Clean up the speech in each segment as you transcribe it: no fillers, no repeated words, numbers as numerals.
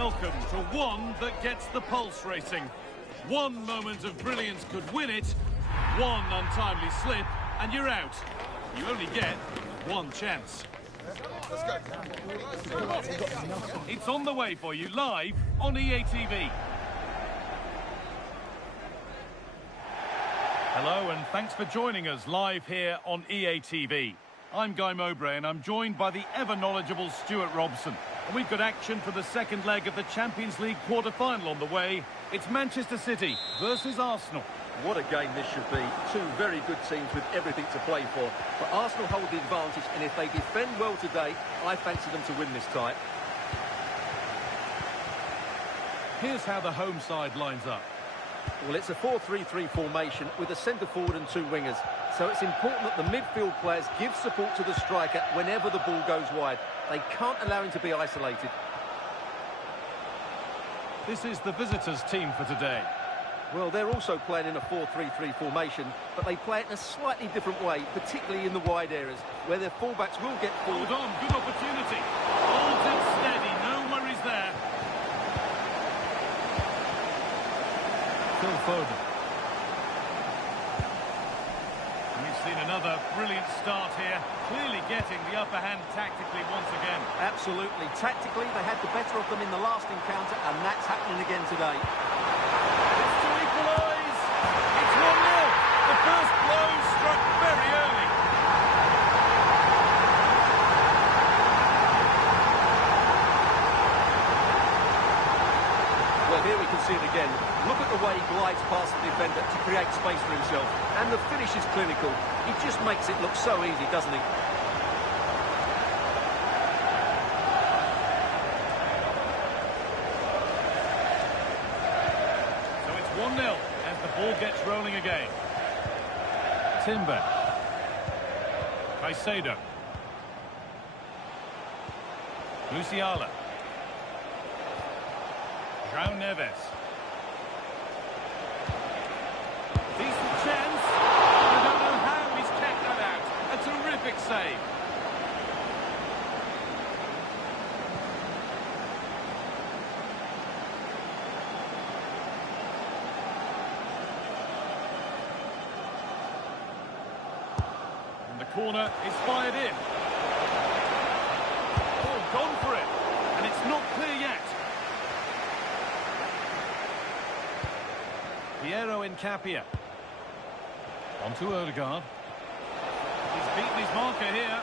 Welcome to one that gets the pulse racing. One moment of brilliance could win it, one untimely slip, and you're out. You only get one chance. Let's go. It's on the way for you live on EATV. Hello and thanks for joining us live here on EATV. I'm Guy Mowbray and I'm joined by the ever-knowledgeable Stuart Robson. And we've got action for the second leg of the Champions League quarter-final on the way. It's Manchester City versus Arsenal. What a game this should be. Two very good teams with everything to play for. But Arsenal hold the advantage, and if they defend well today, I fancy them to win this tie. Here's how the home side lines up. Well, it's a 4-3-3 formation with a centre-forward and two wingers. So it's important that the midfield players give support to the striker whenever the ball goes wide. They can't allow him to be isolated. This is the visitors' team for today. Well, they're also playing in a 4-3-3 formation, but they play it in a slightly different way, particularly in the wide areas, where their fullbacks will get forward. Hold on, good opportunity. Holds it steady, no worries there. Phil Foden. We've seen another brilliant start here, clearly getting the upper hand tactically once again. Absolutely. Tactically, they had the better of them in the last encounter, and that's happening again today. It's to equalise. It's 1-0. The first blow struck very early. Well, here we can see it again. Look at the way he glides past the defender to create space for himself. And the finish is clinical. He just makes it look so easy, doesn't he? So it's 1-0 as the ball gets rolling again. Timber. Caicedo. Musiala. João Neves. Decent chance. I don't know how he's kept that out. A terrific save. And the corner is fired in. Oh, gone for it. And it's not clear yet. Piero Incapia. On to Odegaard. He's beaten his marker here.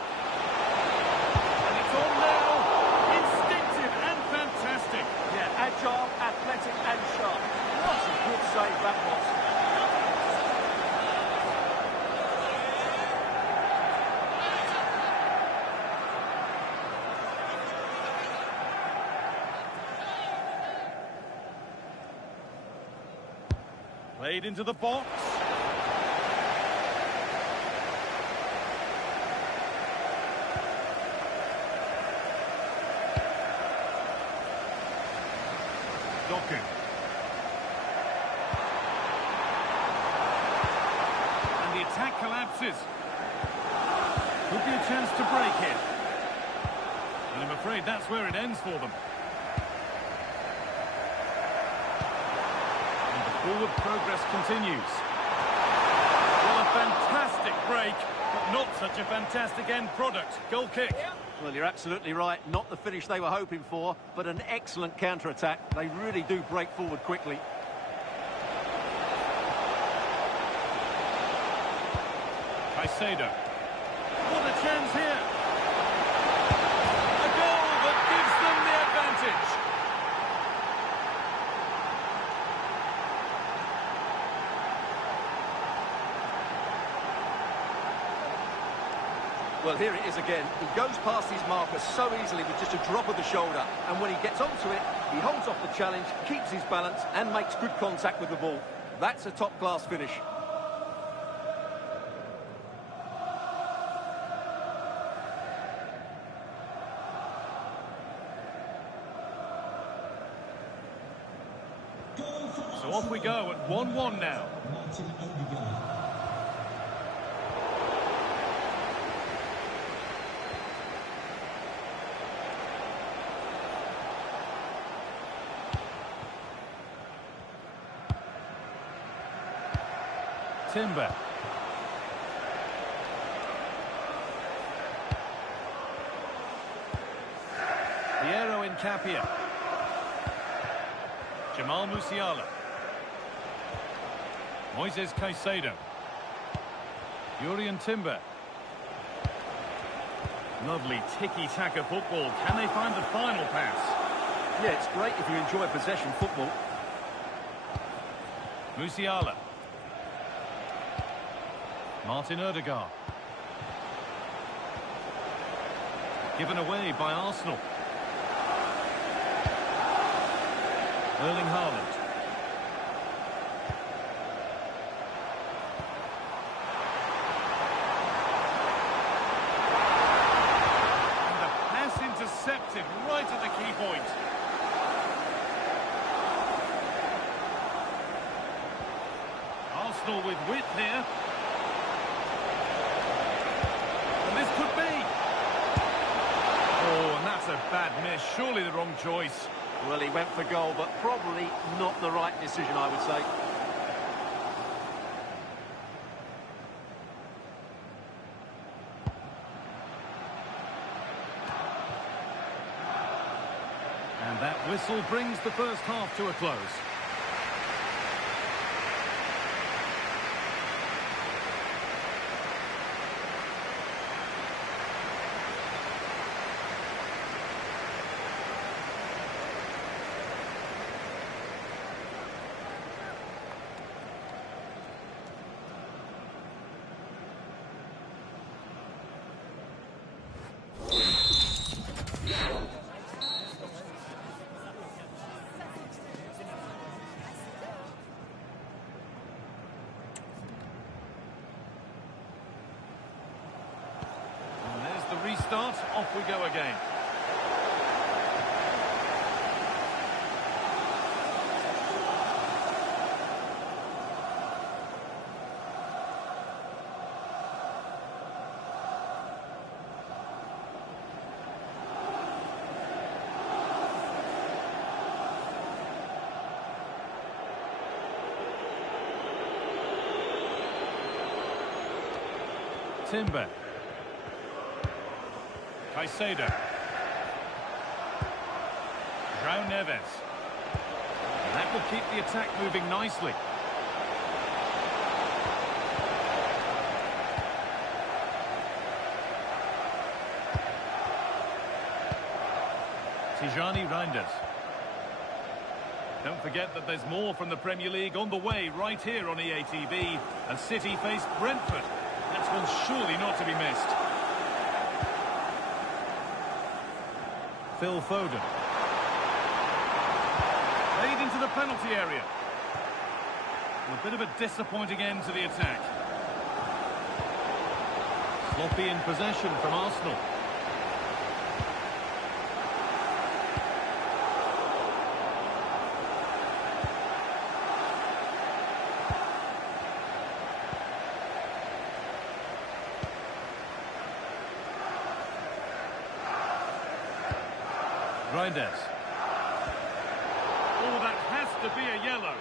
And it's on now. Instinctive and fantastic. Yeah, agile, athletic and sharp. What a good save that was. Played into the box. Doku. And the attack collapses. Could be a chance to break here. And I'm afraid that's where it ends for them. Forward progress continues. Well, a fantastic break, but not such a fantastic end product. Goal kick. Well, you're absolutely right. Not the finish they were hoping for, but an excellent counter-attack. They really do break forward quickly. Caicedo. What a chance here. A goal that gives them the advantage. Well, here it is again. He goes past his marker so easily with just a drop of the shoulder. And when he gets onto it, he holds off the challenge, keeps his balance, and makes good contact with the ball. That's a top-class finish. So off we go at 1-1 now. Timber. Piero in Capia. Jamal Musiala. Moises Caicedo. Urian Timber. Lovely tiki-taka football. Can they find the final pass? Yeah, it's great if you enjoy possession football. Musiala. Martin Odegaard. Given away by Arsenal. Erling Haaland. And the pass intercepted right at the key point. Arsenal with width here. And this could be. Oh, and that's a bad miss. Surely the wrong choice. Well, he went for goal, but probably not the right decision, I would say. And that whistle brings the first half to a close. Restart, off we go again. Timber. Caicedo. João Neves. And that will keep the attack moving nicely. Tijani Reinders. Don't forget that there's more from the Premier League on the way right here on EATV. As City face Brentford. That's one surely not to be missed. Phil Foden. Played into the penalty area. A bit of a disappointing end to the attack. Sloppy in possession from Arsenal. Reinders. Oh, that has to be a yellow.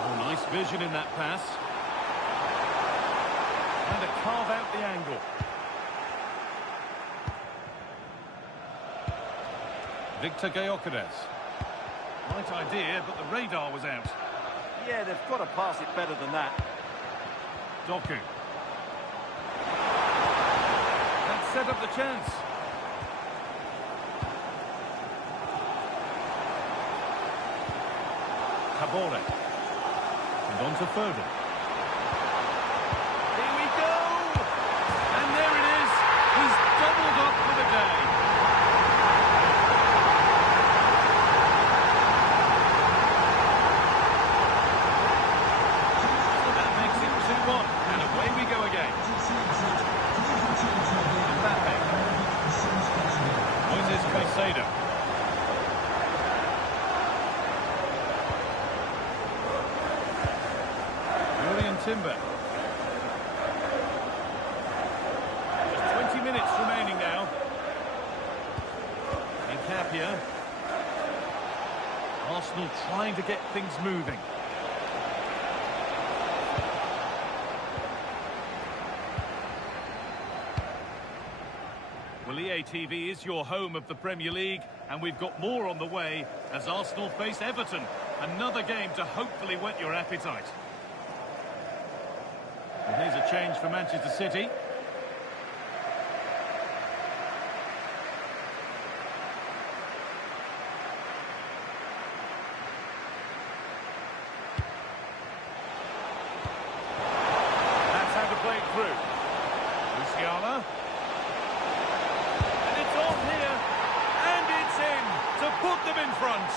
Oh, nice vision in that pass. And to carve out the angle. Victor Gyökeres. Right idea, but the radar was out. Yeah, they've got to pass it better than that. Doku. That set up the chance. Cabore. And on to Foden. Here we go! And there it is. He's doubled up for the day. And away we go again. Mbappe. Moises Caicedo. Urian Timber. Just 20 minutes remaining now. Incapia. Arsenal trying to get things moving. Well, EATV is your home of the Premier League, and we've got more on the way as Arsenal face Everton. Another game to hopefully whet your appetite. And here's a change for Manchester City. That's how to play it through. Musiala. And it's on here. And it's in to put them in front.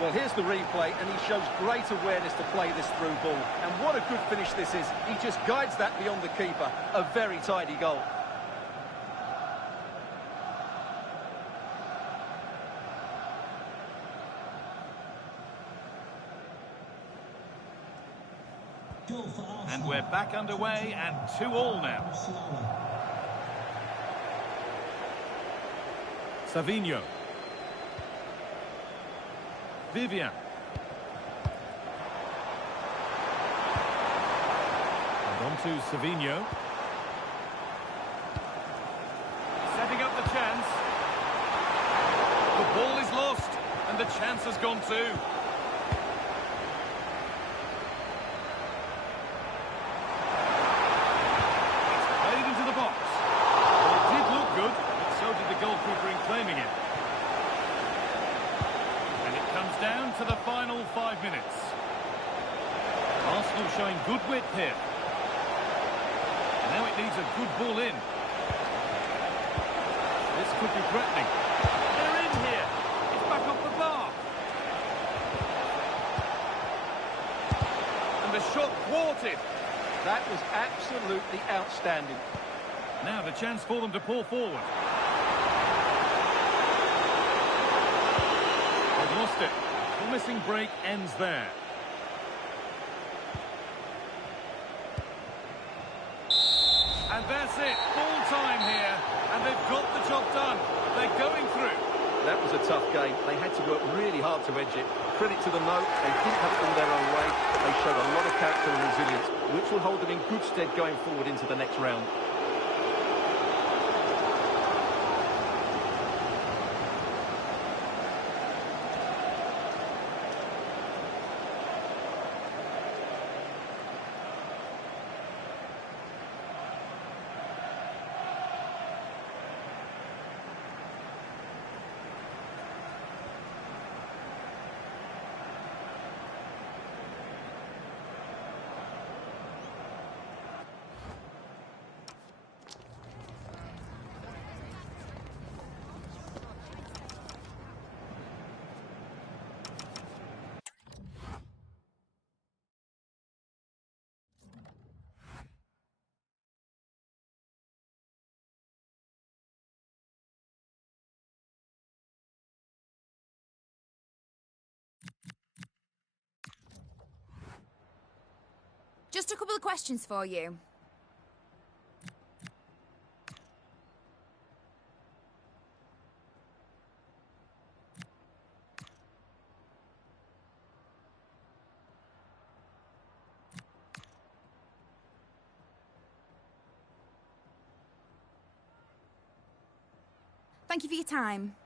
Well, here's the replay, and he shows great awareness to play this through ball. And what a good finish this is. He just guides that beyond the keeper. A very tidy goal. And we're back underway, and 2-2 now. Savinho. Vivian. And on to Savinho. Setting up the chance. The ball is lost, and the chance has gone too. It's played into the box. Well, it did look good, but so did the goalkeeper in claiming it. Comes down to the final 5 minutes. Arsenal showing good width here. Now it needs a good ball in. This could be threatening. They're in here. It's back off the bar. And the shot thwarted. That was absolutely outstanding. Now the chance for them to pull forward. Lost it. The missing break ends there. And that's it. Full time here. And they've got the job done. They're going through. That was a tough game. They had to work really hard to edge it. Credit to them, though. They didn't have it all their own way. They showed a lot of character and resilience, which will hold them in good stead going forward into the next round. Just a couple of questions for you. Thank you for your time.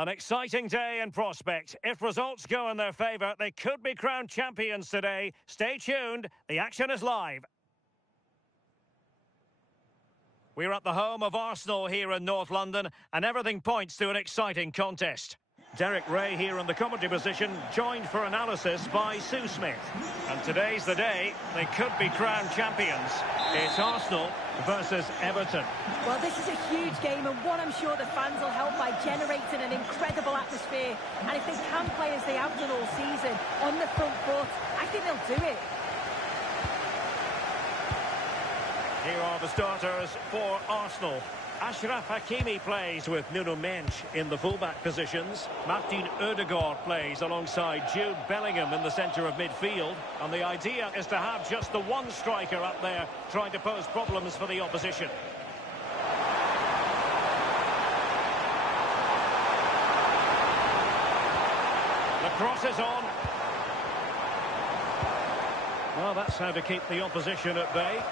An exciting day in prospect. If results go in their favour, they could be crowned champions today. Stay tuned. The action is live. We're at the home of Arsenal here in North London, and everything points to an exciting contest. Derek Ray here in the commentary position, joined for analysis by Sue Smith. And today's the day. They could be crowned champions. It's Arsenal versus Everton. Well, this is a huge game, and one I'm sure the fans will help by generating an incredible atmosphere. And if they can play as they have done all season, on the front foot, I think they'll do it. Here are the starters for Arsenal. Achraf Hakimi plays with Nuno Mendes in the fullback positions. Martin Odegaard plays alongside Jude Bellingham in the centre of midfield. And the idea is to have just the one striker up there trying to pose problems for the opposition. The cross is on. Well, that's how to keep the opposition at bay.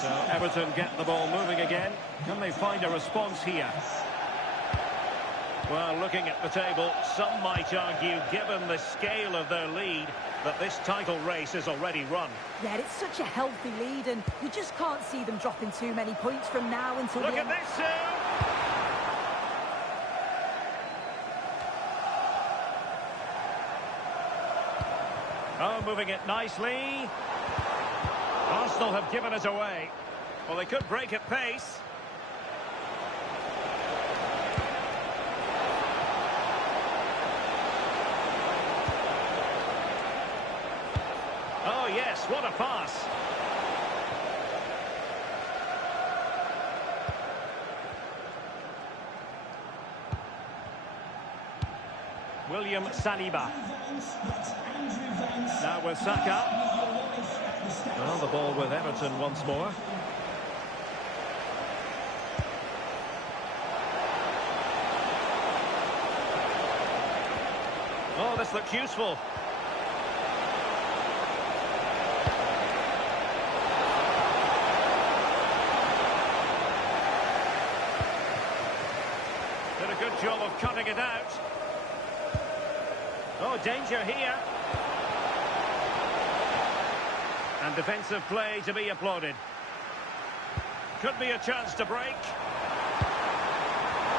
So Everton get the ball moving again. Can they find a response here? Well, looking at the table, some might argue, given the scale of their lead, that this title race is already run. Yeah, it's such a healthy lead, and you just can't see them dropping too many points from now until Look the end. at this, Sue! Oh, moving it nicely. Arsenal have given it away. Well, they could break at pace. Oh, yes, what a pass. William Saliba. Now with Saka. Well, the ball with Everton once more. Oh, this looks useful. Did a good job of cutting it out. Oh, danger here. And defensive play to be applauded. Could be a chance to break.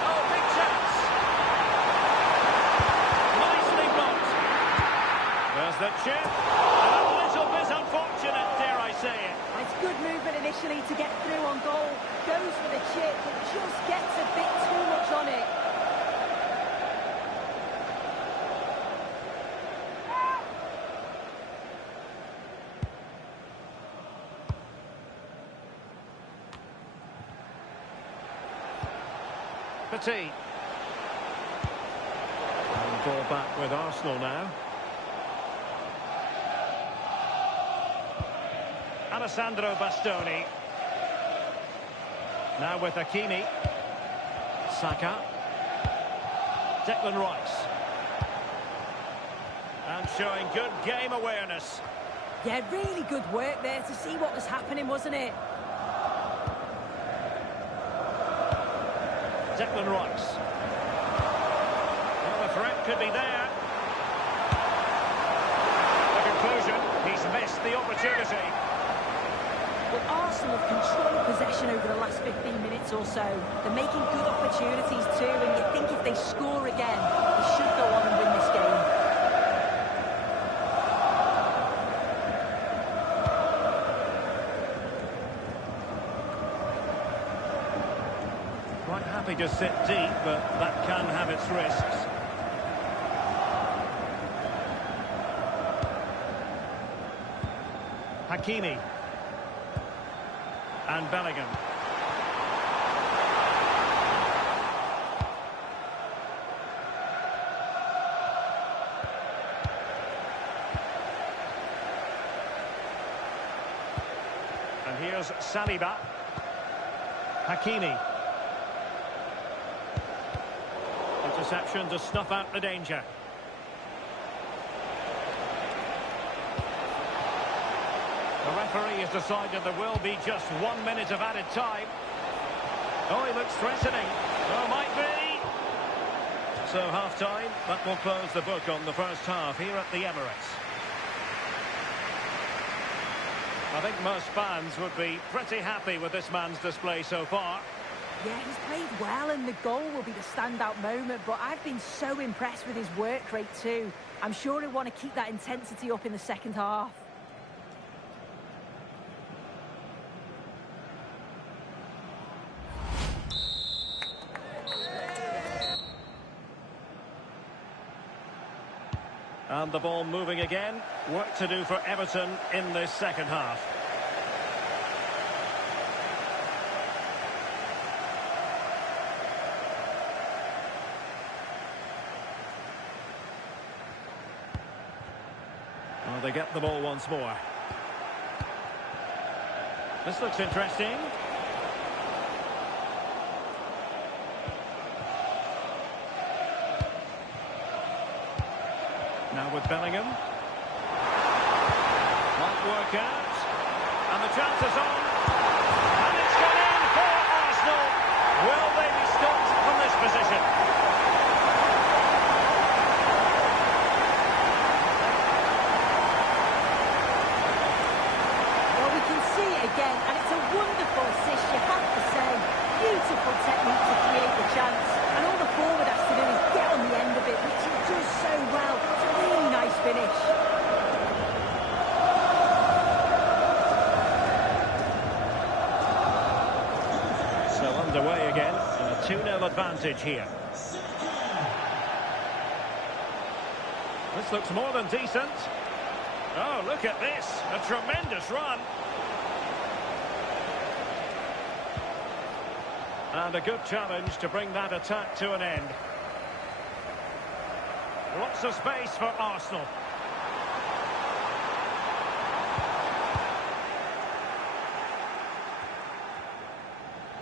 Oh, big chance. Nicely blocked. There's the chip. And a little bit unfortunate, dare I say it. It's good movement initially to get through on goal. Goes for the chip, but just gets a bit too much on it. Petit. And ball back with Arsenal now. Alessandro Bastoni. Now with Hakimi. Saka. Declan Rice. And showing good game awareness. Yeah, really good work there to see what was happening, wasn't it? Declan Rice. Well, the threat could be there. The conclusion, he's missed the opportunity. Well, Arsenal have controlled possession over the last 15 minutes or so. They're making good opportunities too, and you think if they score again, they should go on and win this game. happy to sit deep, but that can have its risks. Hakimi. And Bellingham. And here's Saliba. Hakimi. Interception to snuff out the danger. The referee has decided there will be just 1 minute of added time. Oh, he looks threatening. Oh, might be. So half-time, that will close the book on the first half here at the Emirates. I think most fans would be pretty happy with this man's display so far. Yeah, he's played well and the goal will be the standout moment, but I've been so impressed with his work rate too. I'm sure he'll want to keep that intensity up in the second half. And the ball moving again. Work to do for Everton in this second half. Well, they get the ball once more. This looks interesting. Now with Bellingham. Might work out. And the chance is on. And it's gone in for Arsenal. Will they be stopped from this position? Well, we can see it again, and it's a wonderful assist, you have to say. Beautiful technique to create the chance. And all the forward has to do is get on the end of it, which he does so well. It's a really nice finish. So underway again, and a 2-0 advantage here. This looks more than decent. Oh, look at this, a tremendous run. And a good challenge to bring that attack to an end. Lots of space for Arsenal.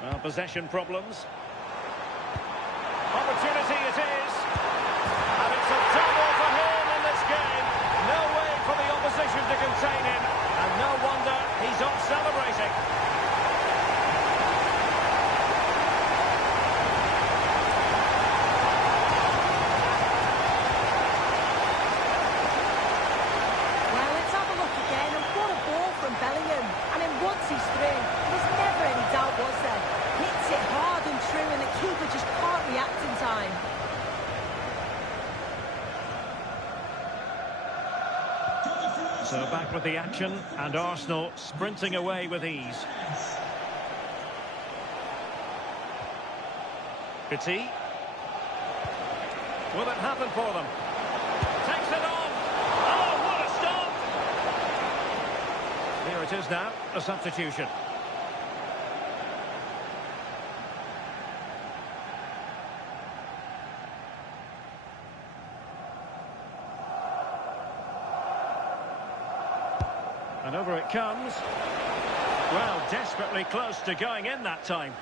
Well, possession problems. Opportunity it is. And it's a double for him in this game. No way for the opposition to contain him. And no wonder he's off celebrating. Bellingham, and then once he's through, there's never any doubt, was there? Hits it hard and true, and the keeper just can't react in time. So back with the action, and Arsenal sprinting away with ease. Petit. Will it happen for them? Takes it on! Oh, what a stop! Here it is now, a substitution. And over it comes. Well, desperately close to going in that time.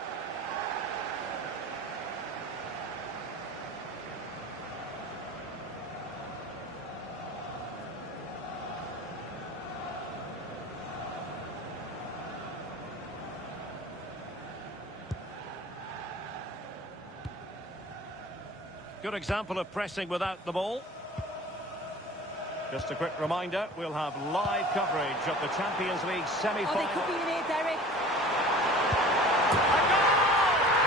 Good example of pressing without the ball. Just a quick reminder, we'll have live coverage of the Champions League semi-final. Oh, they could be in here, Derek. A goal!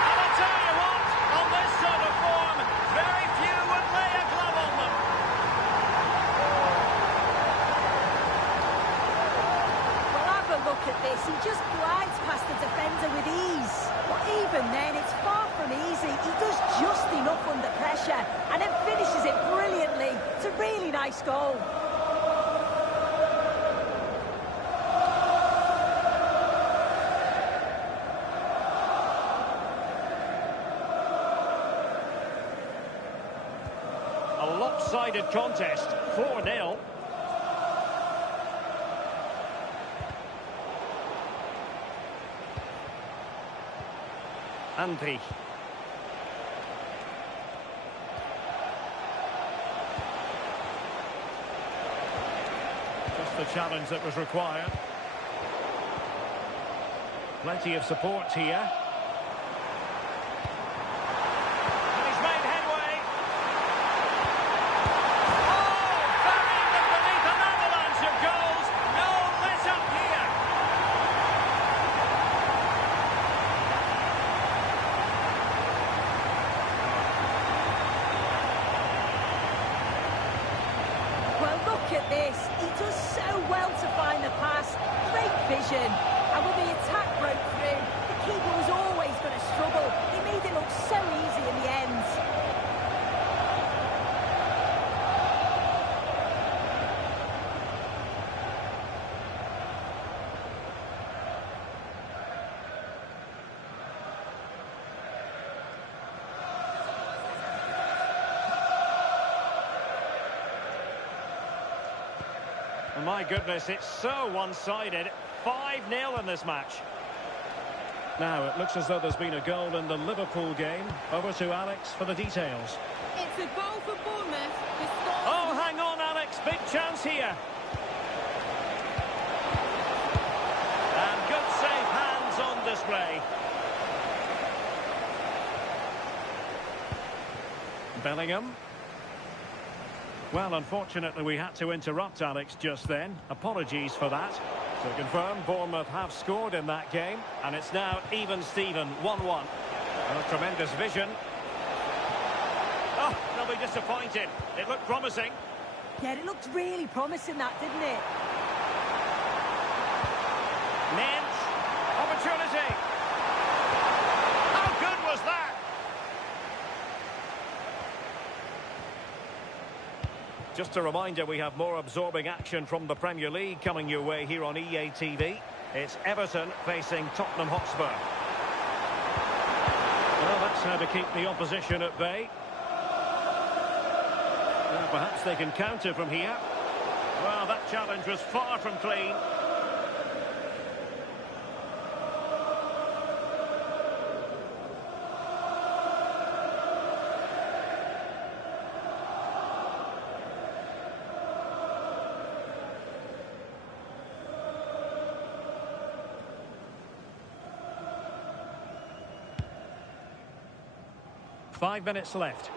And I tell you what, on this sort of form, very few would lay a glove on them. Well, have a look at this. He just glides past the defender with ease. But even then, it's far from come easy. He does just enough under pressure and then finishes it brilliantly. It's a really nice goal. A lopsided contest, 4-0. Andri. Just the challenge that was required. Plenty of support here. And he's made headway. Oh, buried them beneath an avalanche of goals. No let up here. Well, look at this. He does so well to find the pass. Great vision. And when the attack broke through, the keeper was always going to struggle. He made it look so easy in the end. Oh, my goodness, it's so one-sided. 5-0 in this match. Now, it looks as though there's been a goal in the Liverpool game. Over to Alex for the details. It's a goal for Bournemouth. The score... Oh, hang on, Alex. Big chance here. And good safe hands on display. Bellingham. Well, unfortunately, we had to interrupt Alex just then. Apologies for that. To confirm, Bournemouth have scored in that game, and it's now even Steven, 1-1. Oh, tremendous vision. Oh, they'll be disappointed. It looked promising. Yeah, it looked really promising, that, didn't it? Mensch, opportunity. How good was that? Just a reminder, we have more absorbing action from the Premier League coming your way here on EA TV. It's Everton facing Tottenham Hotspur. Well, that's how to keep the opposition at bay. Well, perhaps they can counter from here. Well, that challenge was far from clean. Five minutes left.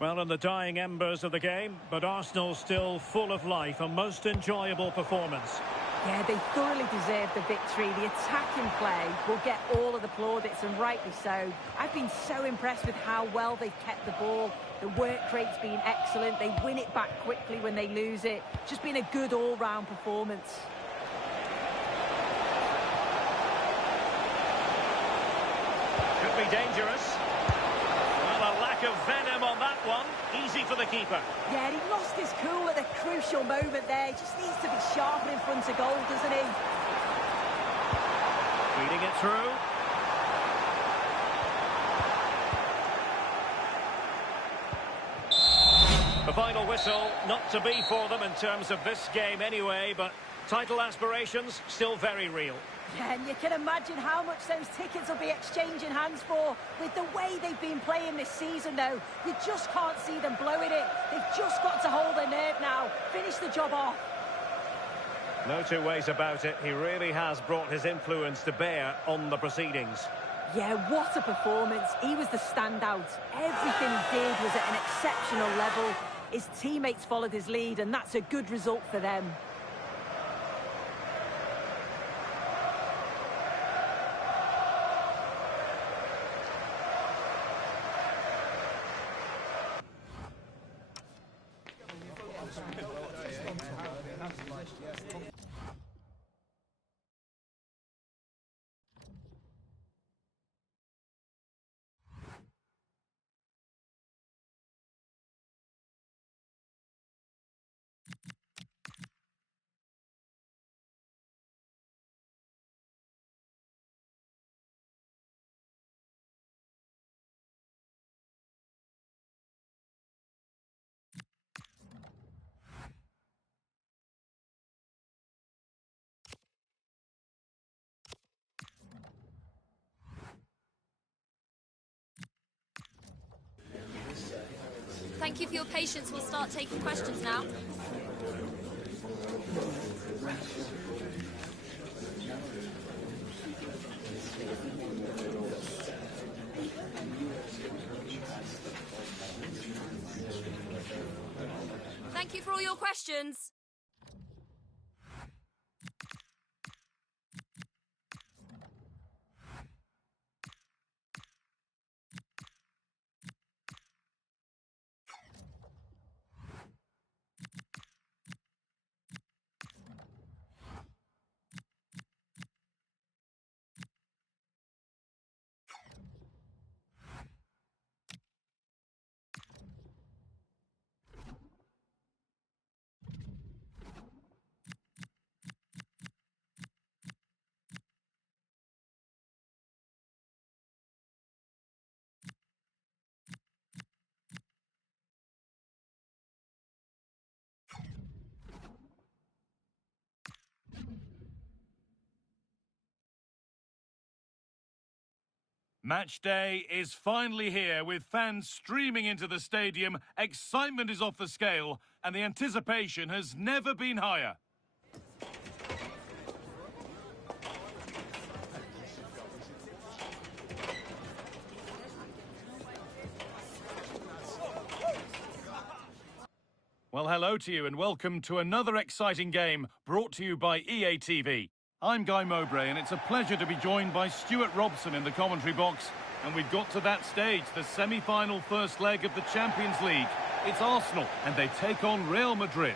Well, in the dying embers of the game, but Arsenal still full of life, a most enjoyable performance. Yeah, they thoroughly deserved the victory. The attacking play will get all of the plaudits, and rightly so. I've been so impressed with how well they've kept the ball. The work rate's been excellent. They win it back quickly when they lose it. Just been a good all-round performance. Could be dangerous. Well, a lack of venom on that one. Easy for the keeper. Yeah, he lost his cool at a crucial moment there. He just needs to be sharper in front of goal, doesn't he? Feeding it through. The final whistle, not to be for them in terms of this game anyway, but title aspirations still very real. Yeah, and you can imagine how much those tickets will be exchanging hands for. With the way they've been playing this season, though, you just can't see them blowing it. They've just got to hold their nerve now, finish the job off. No two ways about it. He really has brought his influence to bear on the proceedings. Yeah, what a performance. He was the standout. Everything he did was at an exceptional level. His teammates followed his lead, and that's a good result for them. Thank you for your patience. We'll start taking questions now. Thank you for all your questions. Match day is finally here with fans streaming into the stadium. Excitement is off the scale and the anticipation has never been higher. Well, hello to you and welcome to another exciting game brought to you by EATV. I'm Guy Mowbray and it's a pleasure to be joined by Stuart Robson in the commentary box. And we've got to that stage, the semi-final first leg of the Champions League. It's Arsenal and they take on Real Madrid.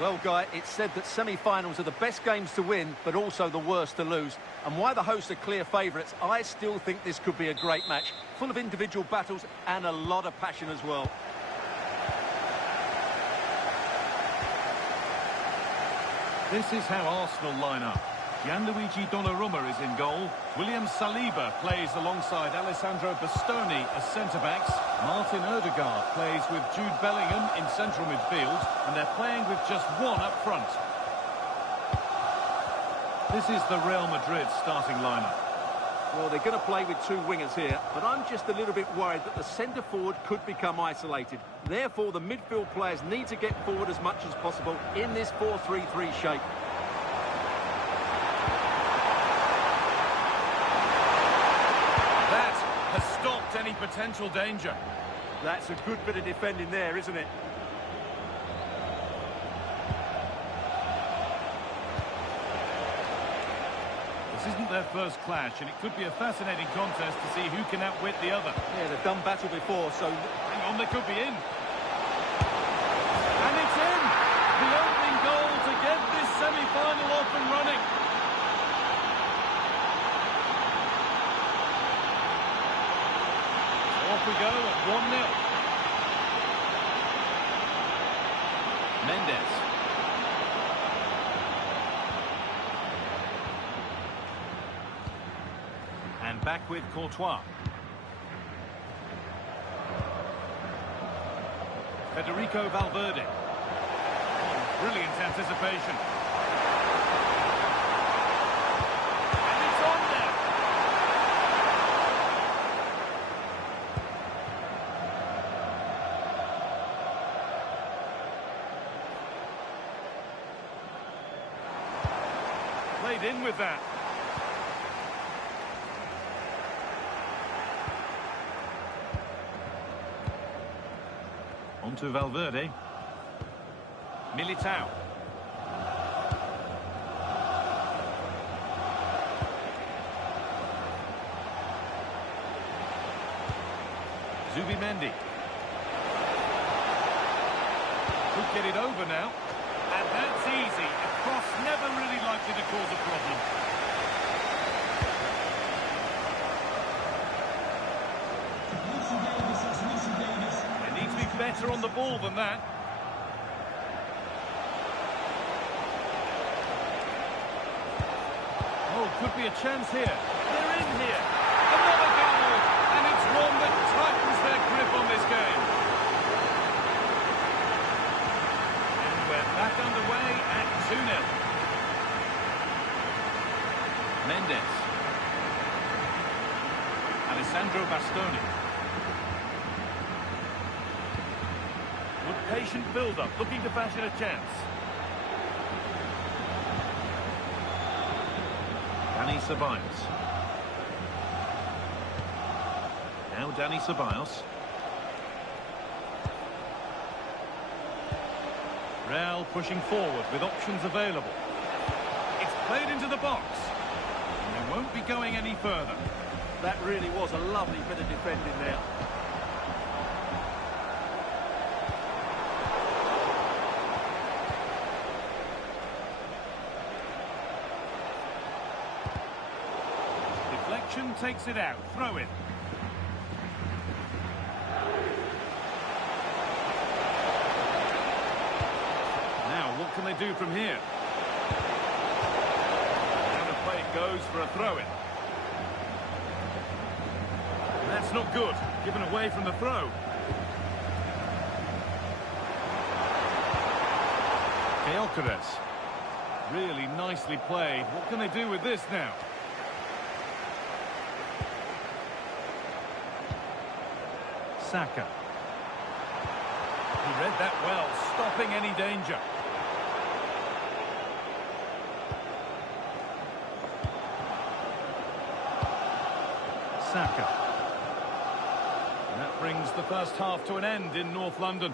Well, Guy, it's said that semi-finals are the best games to win, but also the worst to lose. And why the hosts are clear favourites, I still think this could be a great match, full of individual battles and a lot of passion as well. This is how Arsenal line up. Gianluigi Donnarumma is in goal. William Saliba plays alongside Alessandro Bastoni as centre-backs. Martin Odegaard plays with Jude Bellingham in central midfield. And they're playing with just one up front. This is the Real Madrid starting lineup. Well, they're going to play with two wingers here, but I'm just a little bit worried that the centre-forward could become isolated. Therefore, the midfield players need to get forward as much as possible in this 4-3-3 shape. That has stopped any potential danger. That's a good bit of defending there, isn't it? This isn't their first clash, and it could be a fascinating contest to see who can outwit the other. Yeah, they've done battle before, so... Hang on, they could be in. And it's in! The opening goal to get this semi-final off and running. So off we go at 1-0. Mendes. And back with Courtois. Federico Valverde. Oh, brilliant anticipation. And it's on there. Played in with that. On to Valverde. Militao. Zubimendi. Could get it over now. And that's easy. A cross never really likely to cause a problem. Better on the ball than that. Oh, could be a chance here. They're in here. Another goal. And it's one that tightens their grip on this game. And we're back underway at 2-0. Mendes. Alessandro Bastoni. Patient build-up, looking to fashion a chance. Dani Ceballos. Now Dani Ceballos. Real pushing forward with options available. It's played into the box. And they won't be going any further. That really was a lovely bit of defending there. Deflection takes it out. Throw in. Now, what can they do from here? Down the play it goes for a throw-in. That's not good. Given away from the throw. Gyökeres. Really nicely played. What can they do with this now? Saka. He read that well, stopping any danger. Saka. And that brings the first half to an end in North London.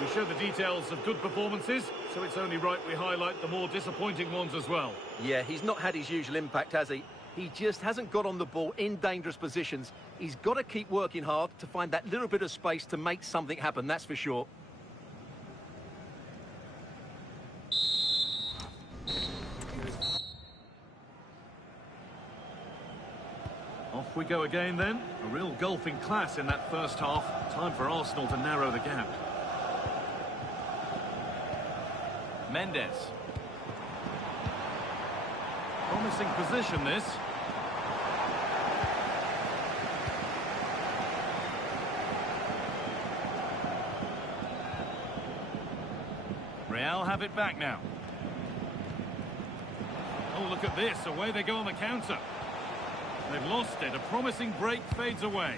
We show the details of good performances, so it's only right we highlight the more disappointing ones as well. Yeah, he's not had his usual impact, has he? He just hasn't got on the ball in dangerous positions. He's got to keep working hard to find that little bit of space to make something happen, that's for sure. Off we go again then. A real gulf in class in that first half. Time for Arsenal to narrow the gap. Mendes. Promising position, this. Real have it back now. Oh, look at this. Away they go on the counter. They've lost it. A promising break fades away.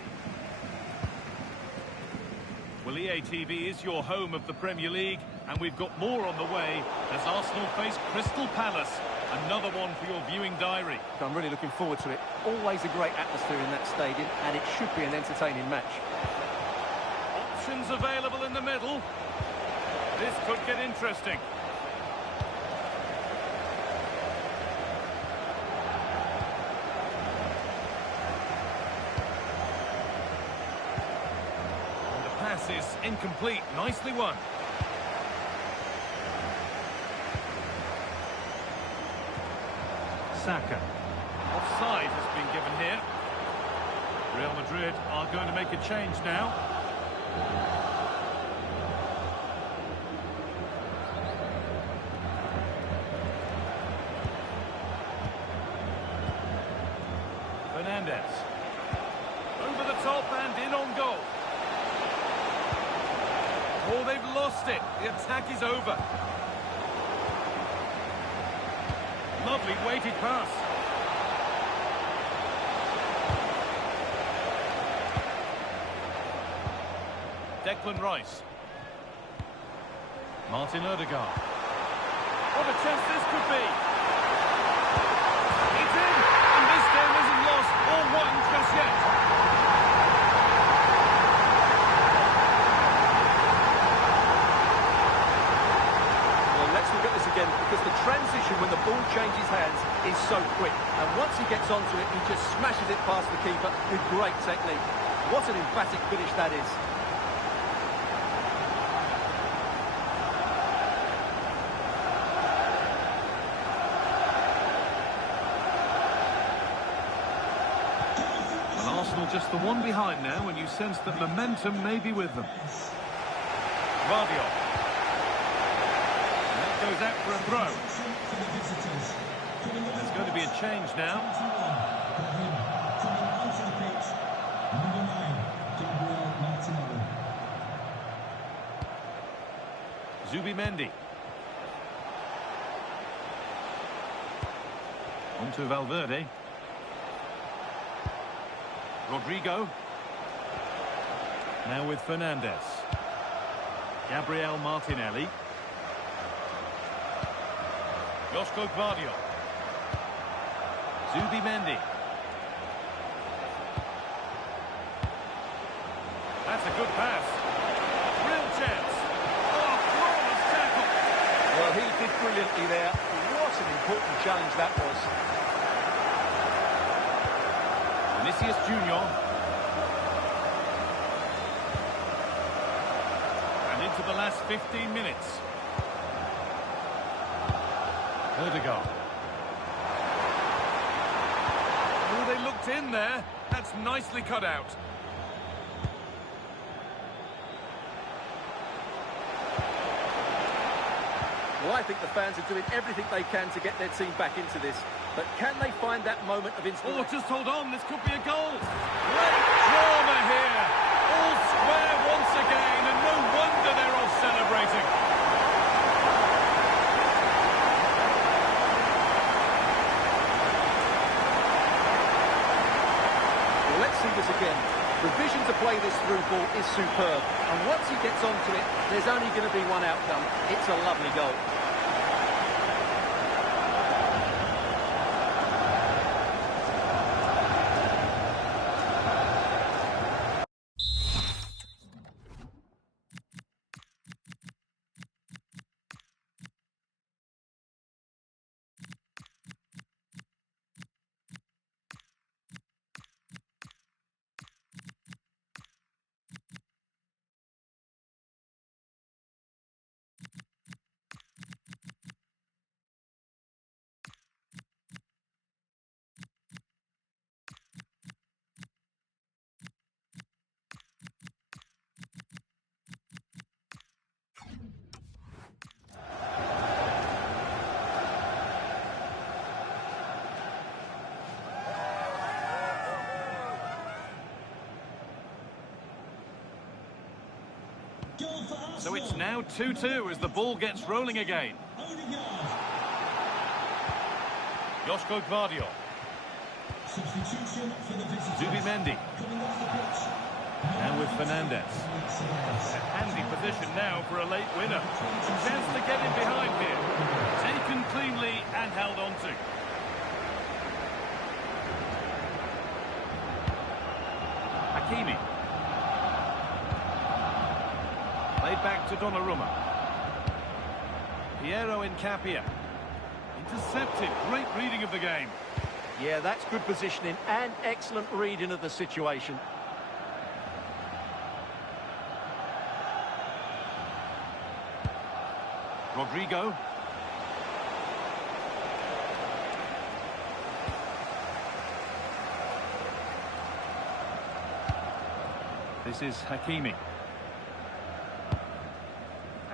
Well, EATV is your home of the Premier League, and we've got more on the way as Arsenal face Crystal Palace. Another one for your viewing diary. I'm really looking forward to it. Always a great atmosphere in that stadium, and it should be an entertaining match. Options available in the middle. This could get interesting. And the pass is incomplete. Nicely won. Saka. Offside has been given here. Real Madrid are going to make a change now. Fernandez. Over the top and in on goal. Oh, they've lost it. The attack is over. Lovely weighted pass. Declan Rice. Martin Odegaard. What a chance this could be. It's in, and this game isn't lost or won just yet. Again, because the transition when the ball changes hands is so quick, and once he gets onto it, he just smashes it past the keeper with great technique. What an emphatic finish that is. And Arsenal just the one behind now, and you sense that momentum may be with them. Rabiot. Goes out for a throw. There's going to be a change now. Zubimendi. On to Valverde. Rodrigo. Now with Fernandez. Gabriel Martinelli. Josko Gvardiol. Zubimendi. That's a good pass. Real chance. Oh, flawless tackle. Well, he did brilliantly there. What an important challenge that was. Vinicius Junior. And into the last 15 minutes. Ødegaard. Oh, they looked in there. That's nicely cut out. Well, I think the fans are doing everything they can to get their team back into this. But can they find that moment of inspiration? Oh, just hold on. This could be a goal. Great drama here. All square once again, and no wonder they're all celebrating. Well, let's see this again. The vision to play this through ball is superb. And once he gets onto it, there's only going to be one outcome. It's a lovely goal. So it's now 2-2 as the ball gets rolling again. Josko Gvardiol. Zubimendi. Now with Fernandez. A handy position now for a late winner. Chance to get in behind here. Taken cleanly and held on to. Hakimi. Played back to Donnarumma. Piero Incapia. Intercepted. Great reading of the game. Yeah, that's good positioning and excellent reading of the situation. Rodrigo. This is Hakimi.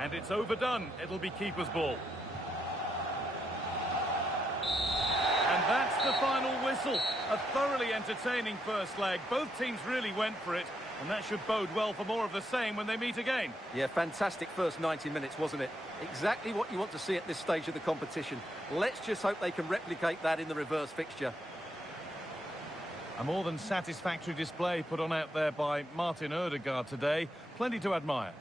And it's overdone. It'll be keeper's ball. And that's the final whistle. A thoroughly entertaining first leg. Both teams really went for it, and that should bode well for more of the same when they meet again. Yeah, fantastic first 90 minutes, wasn't it? Exactly what you want to see at this stage of the competition. Let's just hope they can replicate that in the reverse fixture. A more than satisfactory display put on out there by Martin Ødegaard today. Plenty to admire.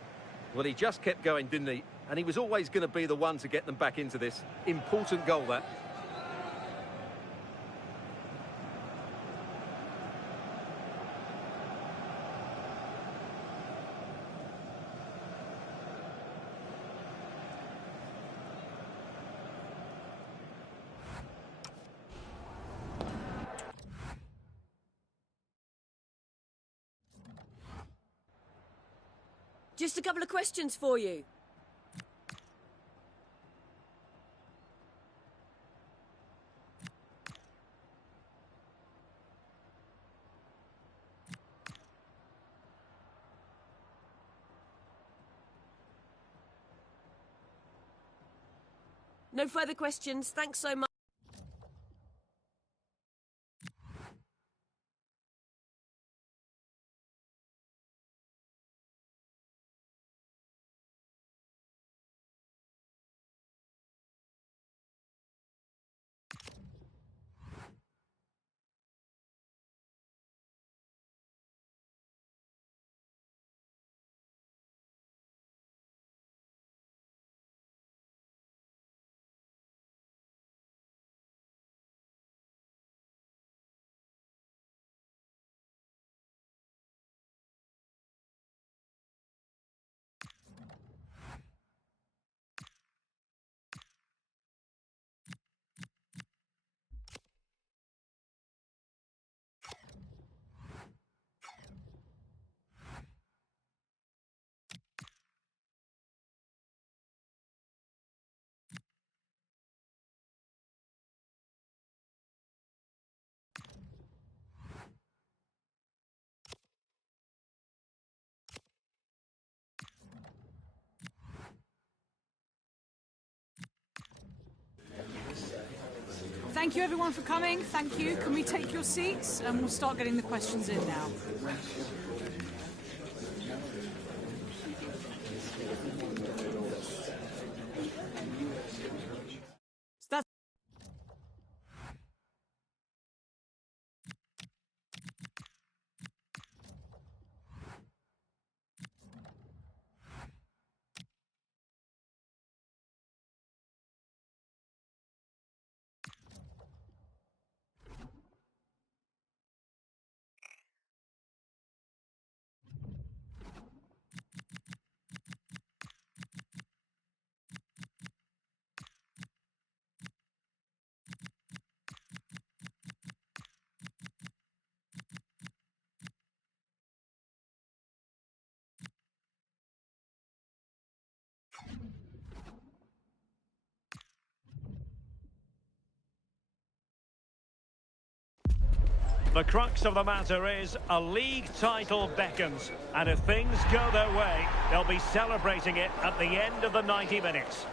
Well, he just kept going, didn't he? And he was always going to be the one to get them back into this. Important goal, that. Just a couple of questions for you. No further questions. Thanks so much. Thank you everyone for coming. Thank you. Can we take your seats? And we'll start getting the questions in now. The crux of the matter is a league title beckons, and if things go their way, they'll be celebrating it at the end of the 90 minutes.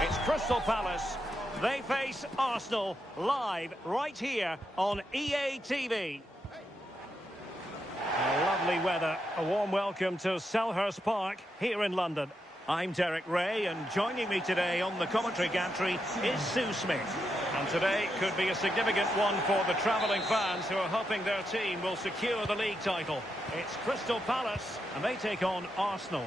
It's Crystal Palace. They face Arsenal live right here on EA TV. Lovely weather. A warm welcome to Selhurst Park here in London. I'm Derek Ray, and joining me today on the commentary gantry is Sue Smith. And today could be a significant one for the travelling fans who are hoping their team will secure the league title. It's Crystal Palace, and they take on Arsenal.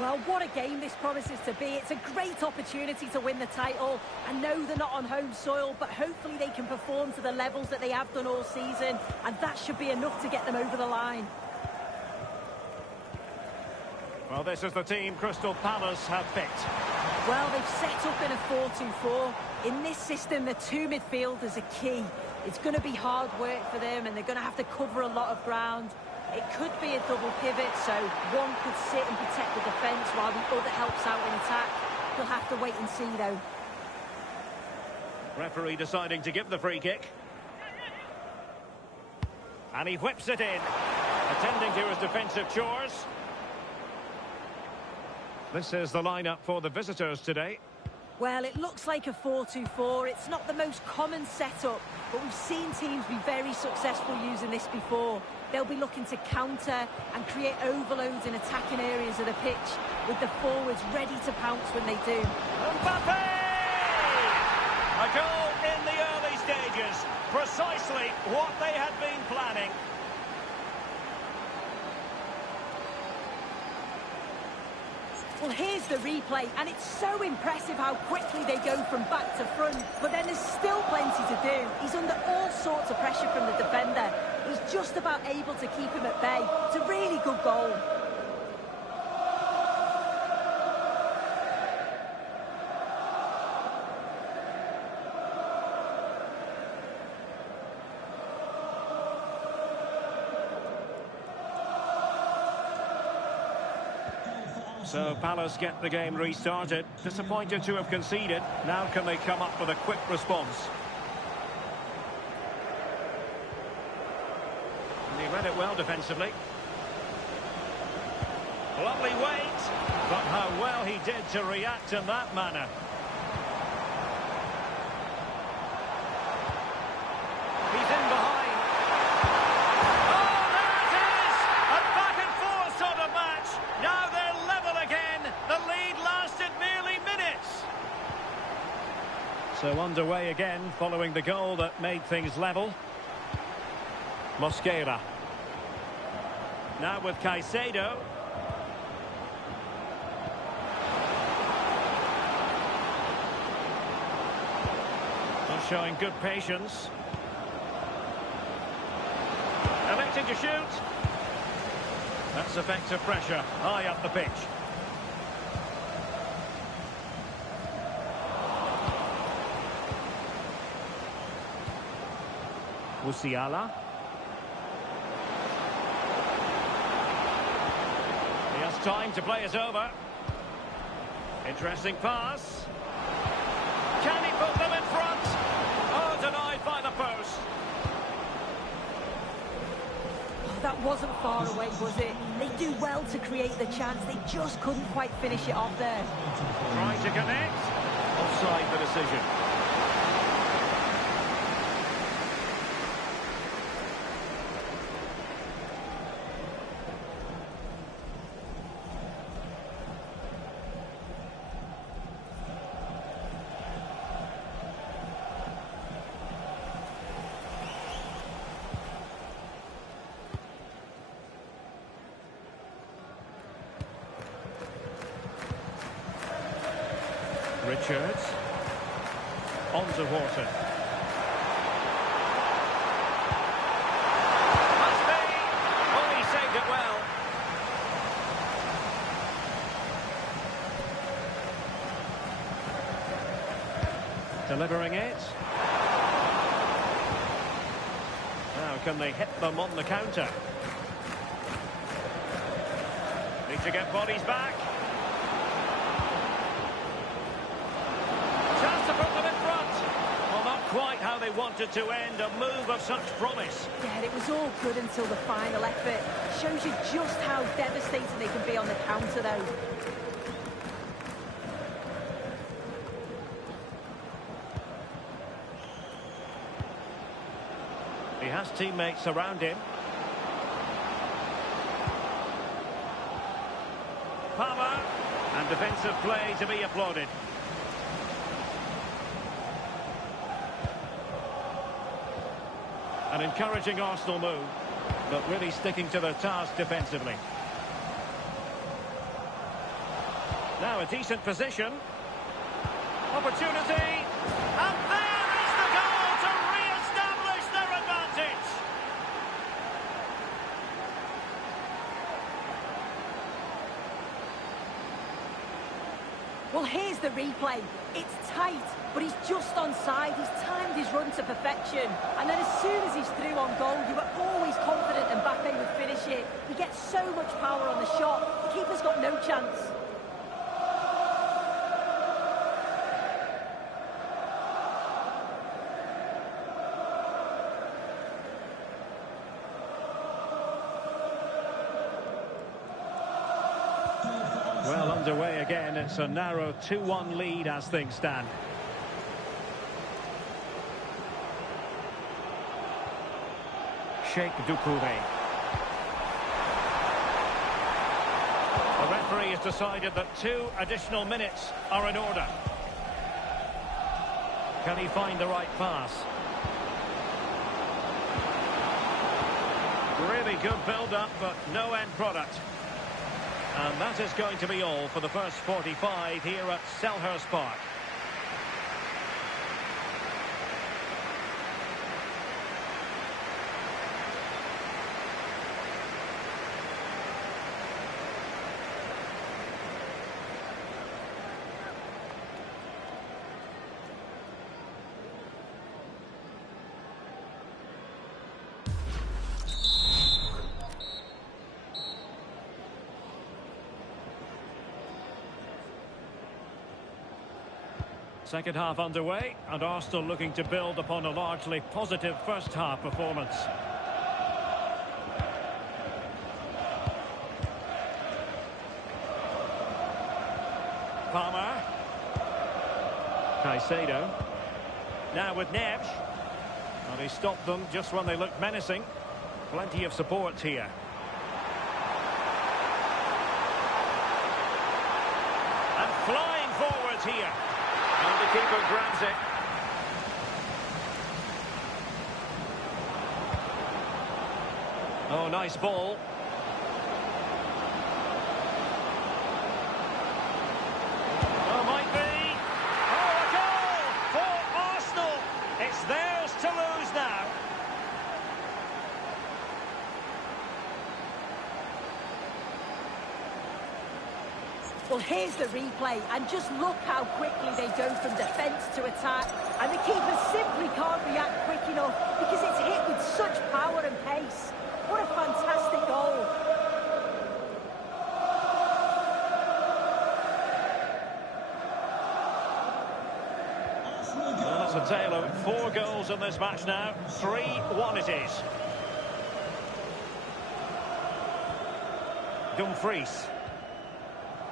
Well, what a game this promises to be. It's a great opportunity to win the title. I know they're not on home soil, but hopefully they can perform to the levels that they have done all season, and that should be enough to get them over the line. Well, this is the team Crystal Palace have picked. Well, they've set up in a 4-2-4. In this system, the two midfielders are key. It's going to be hard work for them, and they're going to have to cover a lot of ground. It could be a double pivot, so one could sit and protect the defence while the other helps out in attack. We'll have to wait and see, though. Referee deciding to give the free kick. And he whips it in, attending to his defensive chores. This is the lineup for the visitors today. Well, it looks like a 4-2-4. It's not the most common setup, but we've seen teams be very successful using this before. They'll be looking to counter and create overloads in attacking areas of the pitch, with the forwards ready to pounce when they do. Mbappe! A goal in the early stages. Precisely what they had been planning. Well, here's the replay, and it's so impressive how quickly they go from back to front, but then there's still plenty to do. He's under all sorts of pressure from the defender. He's just about able to keep him at bay. It's a really good goal. So Palace get the game restarted. Disappointed to have conceded. Now can they come up with a quick response? And he read it well defensively. Lovely wait. But how well he did to react in that manner. He's in behind. So underway again, following the goal that made things level. Mosquera. Now with Caicedo. Not showing good patience. Electing to shoot. That's effective pressure, high up the pitch. Musiala. He has time to play it over. Interesting pass. Can he put them in front? Oh, denied by the post. Oh, that wasn't far away, was it? They do well to create the chance. They just couldn't quite finish it off there. Trying to connect. Offside the decision. Richards. On to Wharton. Must be! Oh, he saved it well. Delivering it. Now can they hit them on the counter? Need to get bodies back. Quite how they wanted to end a move of such promise. Yeah, it was all good until the final effort. Shows you just how devastating they can be on the counter, though. He has teammates around him. Palmer, and defensive play to be applauded. An encouraging Arsenal move, but really sticking to their task defensively. Now a decent position. Opportunity. And there is the goal to re-establish their advantage. Well, here's the replay. It's tight, but he's just onside. He's timed his run to perfection. And then as soon as he's through on goal, you were always confident Mbappe would finish it. He gets so much power on the shot. The keeper's got no chance. Well, underway again. It's a narrow 2-1 lead as things stand. Sheikh Doucouré. The referee has decided that 2 additional minutes are in order. Can he find the right pass? Really good build-up, but no end product. And that is going to be all for the first 45 here at Selhurst Park. Second half underway, and Arsenal looking to build upon a largely positive first half performance. Palmer. Caicedo. Now with Neves. And he stopped them just when they looked menacing. Plenty of support here. And flying forwards here. And the keeper grabs it. Oh, nice ball. Oh, might be. Oh, a goal for Arsenal. It's theirs to lose now. Well, here's the replay, and just look how quickly they go from defence to attack. And the keeper simply can't react quick enough because it's hit with such power and pace. What a fantastic goal. Well, that's a tale of 4 goals in this match now. 3-1 it is. Dumfries.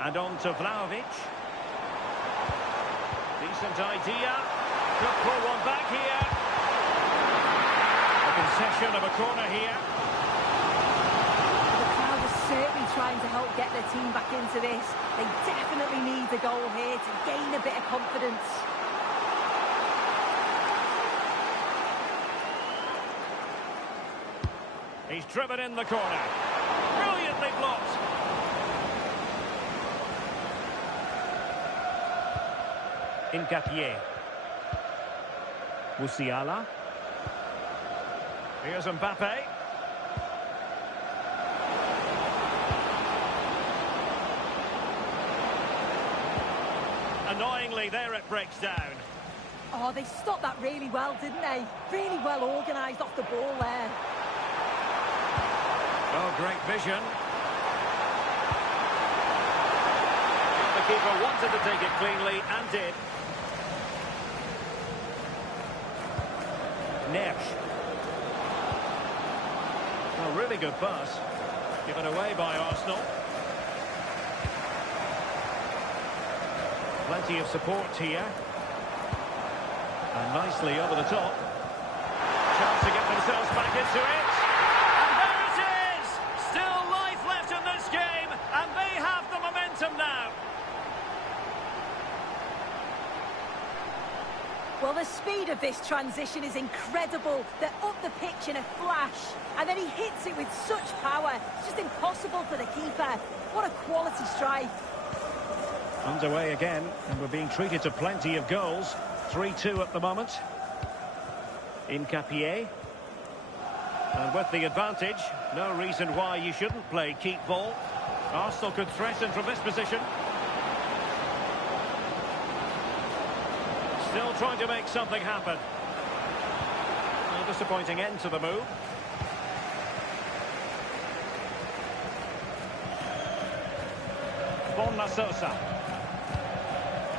And on to Vlahovic. Decent idea. Could pull one back here. A concession of a corner here. The crowd is certainly trying to help get their team back into this. They definitely need the goal here to gain a bit of confidence. He's driven in the corner. Brilliantly blocked. Incapié. Musiala. Here's Mbappe. Annoyingly, there it breaks down. Oh, they stopped that really well, didn't they? Really well organised off the ball there. Oh, great vision. The keeper wanted to take it cleanly and did. Nesh. A really good pass. Given away by Arsenal. Plenty of support here. And nicely over the top. Chance to get themselves back into it. And there it is! Still life left in this game, and they have the momentum now. Well, the speed of this transition is incredible. They're up the pitch in a flash, and then he hits it with such power. It's just impossible for the keeper. What a quality strike. Underway again, and we're being treated to plenty of goals. 3-2 at the moment. Incapié. And with the advantage, no reason why you shouldn't play keep ball. Arsenal could threaten from this position. Still trying to make something happen. A disappointing end to the move. Bonna Sosa.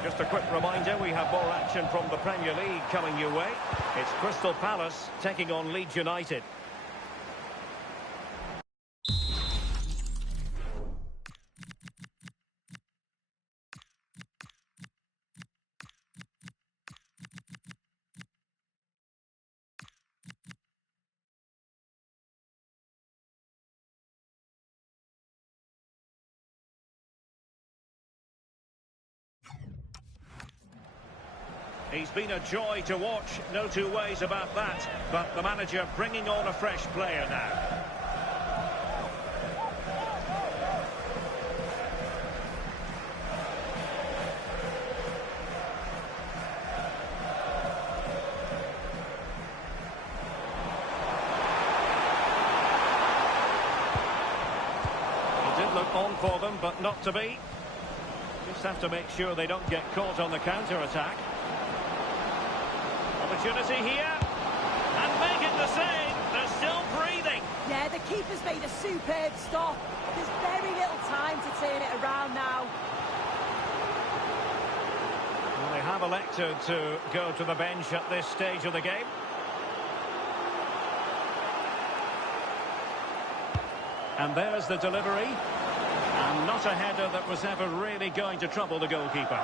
Just a quick reminder, we have more action from the Premier League coming your way. It's Crystal Palace taking on Leeds United. He's been a joy to watch, no two ways about that. But the manager bringing on a fresh player now. He did look on for them, but not to be. Just have to make sure they don't get caught on the counter-attack. Opportunity here, and making the save. They're still breathing. Yeah, the keeper's made a superb stop. There's very little time to turn it around now. Well, they have elected to go to the bench at this stage of the game. And there's the delivery. And not a header that was ever really going to trouble the goalkeeper.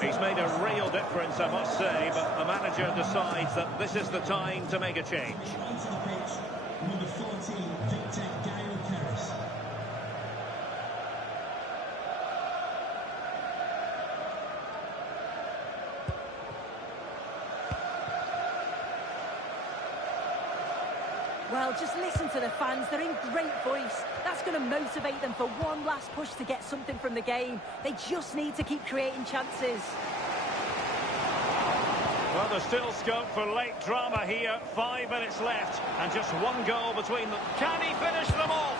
He's made a real difference, I must say, but the manager decides that this is the time to make a change. Number 14, Victor Gale-Perez. Well, just listen to the fans. They're in great voice. That's going to motivate them for one last push to get something from the game. They just need to keep creating chances. Well, there's still scope for late drama here. 5 minutes left, and just one goal between them. Can he finish them off?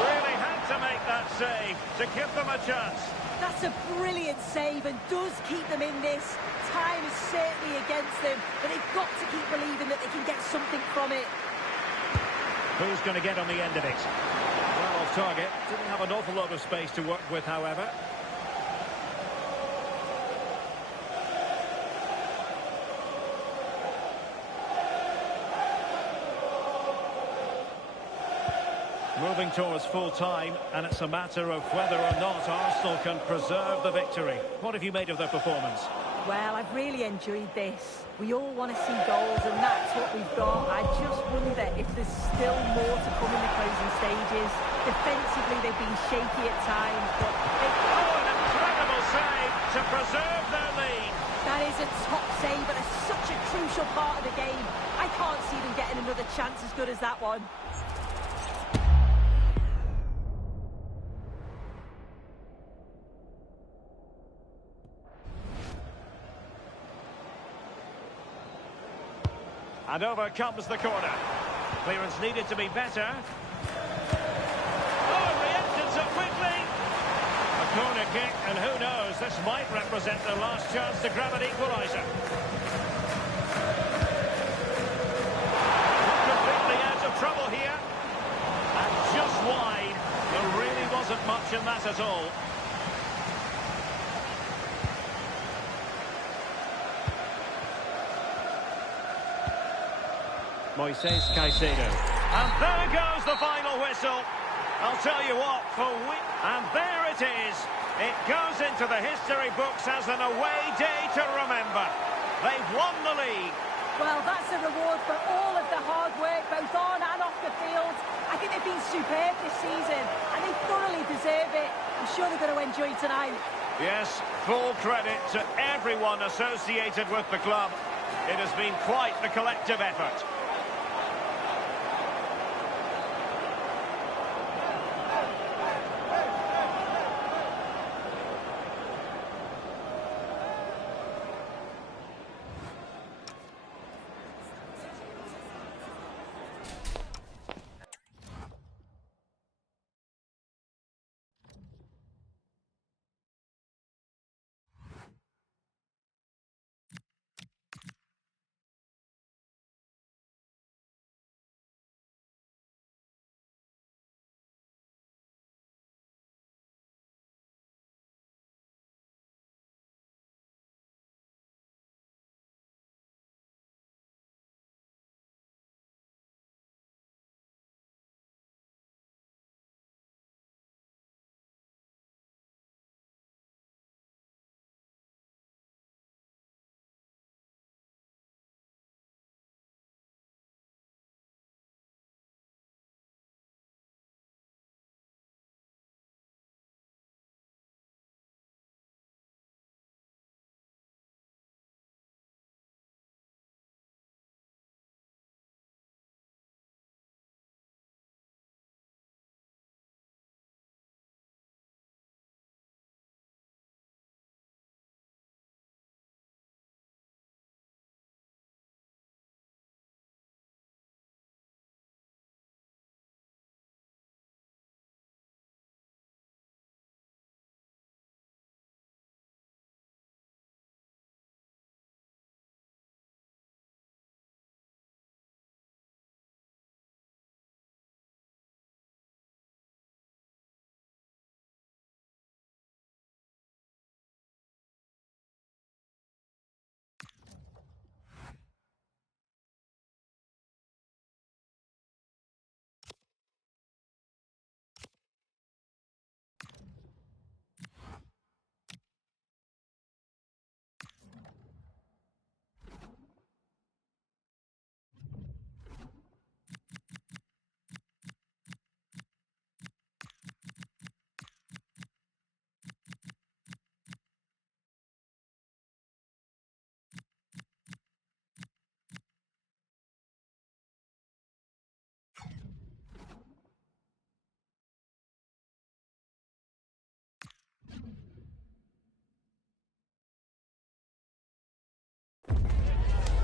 Really had to make that save to give them a chance. That's a brilliant save and does keep them in this. Time is certainly against them, but they've got to keep believing that they can get something from it. Who's going to get on the end of it? Well, off target. Didn't have an awful lot of space to work with, however. Moving towards full time, and it's a matter of whether or not Arsenal can preserve the victory. What have you made of their performance? Well, I've really enjoyed this. We all want to see goals, and that's what we've got. I just wonder if there's still more to come in the closing stages. Defensively, they've been shaky at times, but Oh, an incredible save to preserve their lead. that is a top save, but it's such a crucial part of the game. I can't see them getting another chance as good as that one. And over comes the corner. Clearance needed to be better. Oh, reacted so quickly. A corner kick, and who knows, this might represent their last chance to grab an equaliser. Not completely out of trouble here. And just wide. There really wasn't much in that at all. Moises Caicedo. And there goes the final whistle. I'll tell you what, and there it is. It goes into the history books as an away day to remember. They've won the league. Well, that's a reward for all of the hard work, both on and off the field. I think they've been superb this season, and they thoroughly deserve it. I'm sure they're going to enjoy tonight. Yes, full credit to everyone associated with the club. It has been quite the collective effort.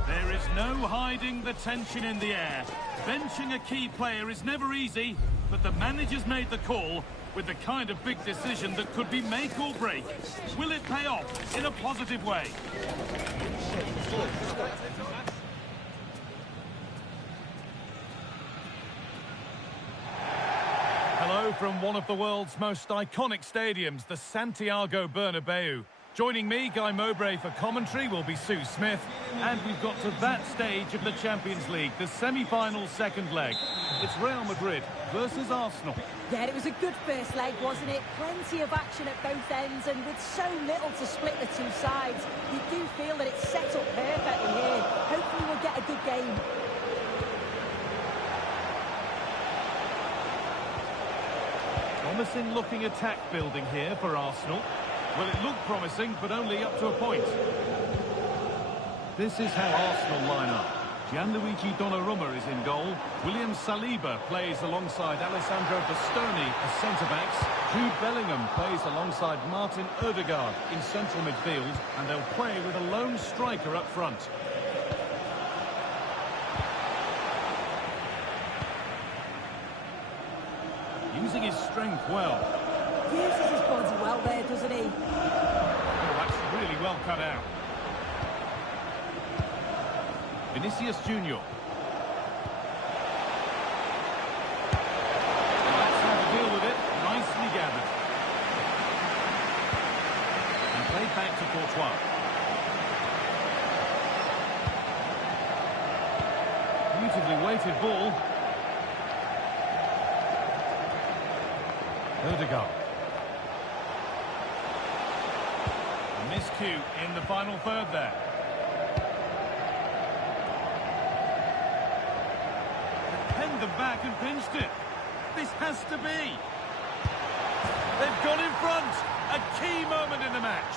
There is no hiding the tension in the air. Benching a key player is never easy, but the manager's made the call with the kind of big decision that could be make or break. Will it pay off in a positive way? Hello from one of the world's most iconic stadiums, the Santiago Bernabeu. Joining me, Guy Mowbray for commentary, will be Sue Smith. And we've got to that stage of the Champions League, the semi-final second leg. It's Real Madrid versus Arsenal. Yeah, it was a good first leg, wasn't it? Plenty of action at both ends, and with so little to split the two sides, you do feel that it's set up perfectly here. Hopefully we'll get a good game. Promising looking attack building here for Arsenal. Well, it looked promising, but only up to a point. This is how Arsenal line up. Gianluigi Donnarumma is in goal. William Saliba plays alongside Alessandro Bastoni as centre-backs. Jude Bellingham plays alongside Martin Ødegaard in central midfield, and they'll play with a lone striker up front. Using his strength well. Uses his body well there, doesn't he? Oh, that's really well cut out. Vinicius Junior. And that's how to deal with it. Nicely gathered. And played back to Courtois. Beautifully weighted ball. Ødegaard. A miscue in the final third there. Penned them back and pinched it. This has to be. They've gone in front. A key moment in the match.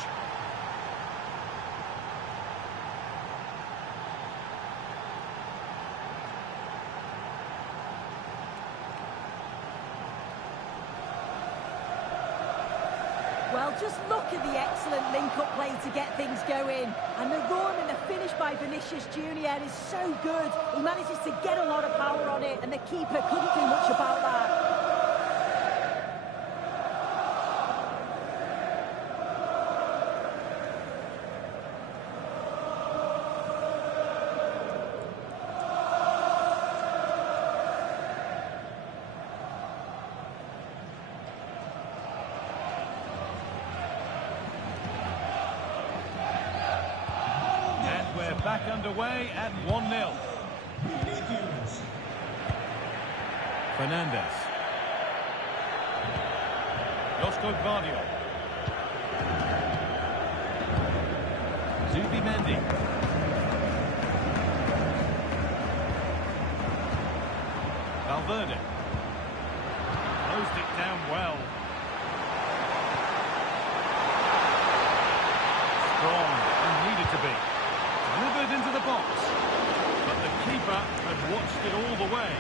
Well, just look at the excellent link-up play to get things going. And the run and the finish by Vinicius Junior is so good. He manages to get a lot of power on it, and the keeper couldn't do much about that. Back underway at 1-0. Fernandez. Josko Gvardiol. Zubimendi. Valverde. Closed it down well. Strong and needed to be. Delivered into the box, but the keeper had watched it all the way.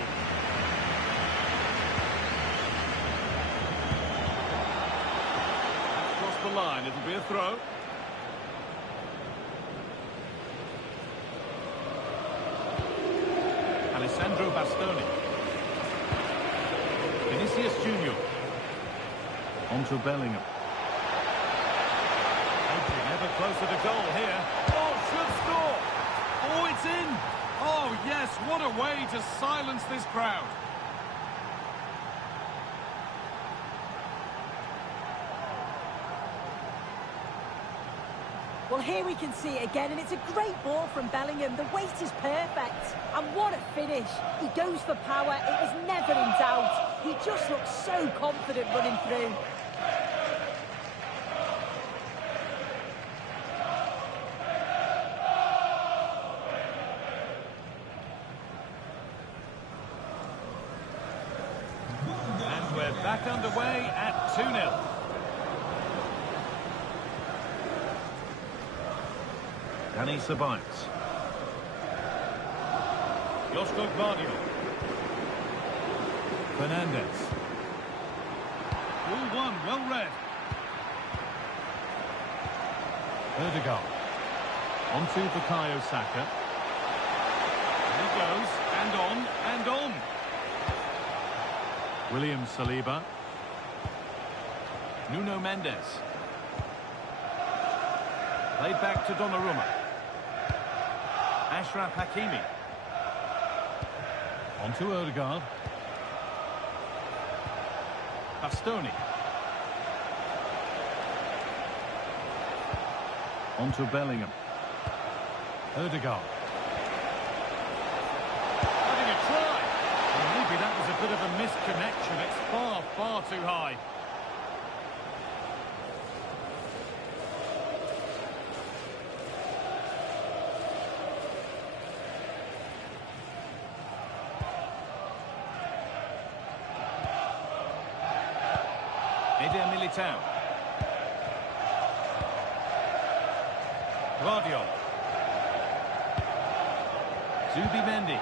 Across the line, it'll be a throw. Alessandro Bastoni. Vinicius Junior. Onto Bellingham. Edging ever closer to goal here. Should score. Oh, it's in. Oh, yes, what a way to silence this crowd. Well, here we can see it again, and it's a great ball from Bellingham. The weight is perfect. And what a finish. He goes for power. It was never in doubt. He just looks so confident running through. Back underway at 2-0. Dani Ceballos. Josko Gvardiol. Fernandez. Ball one, well read. Ødegaard. Onto Bukayo Saka. There he goes, and on, and on. William Saliba. Nuno Mendes. Played back to Donnarumma. Achraf Hakimi. Onto Ødegaard. Bastoni. On to Bellingham. Ødegaard. Having a try. Well, maybe that was a bit of a misconnection. It's far, far too high. Militao. Guardiola. Zubimendi.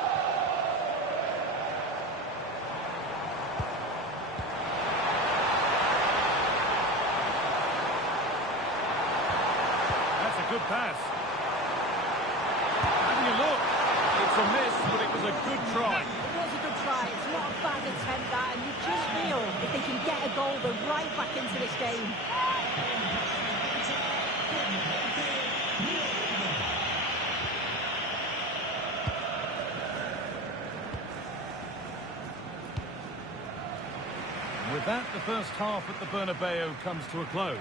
That's a good pass. Having a look. It's a miss, but it was a good try. It was a good try. It's not a bad attempt, that, and you just feel if they can get a goal, they're right back into this game. And with that, the first half at the Bernabeu comes to a close.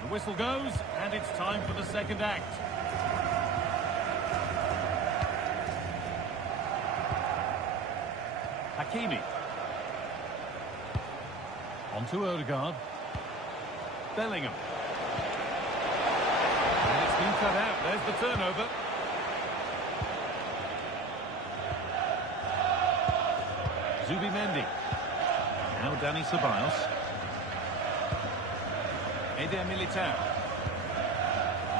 The whistle goes, and it's time for the second act. Hakimi. On to Ødegaard. Bellingham. And it's been cut out. There's the turnover. Zubimendi. Now Dani Ceballos. Eder Militao.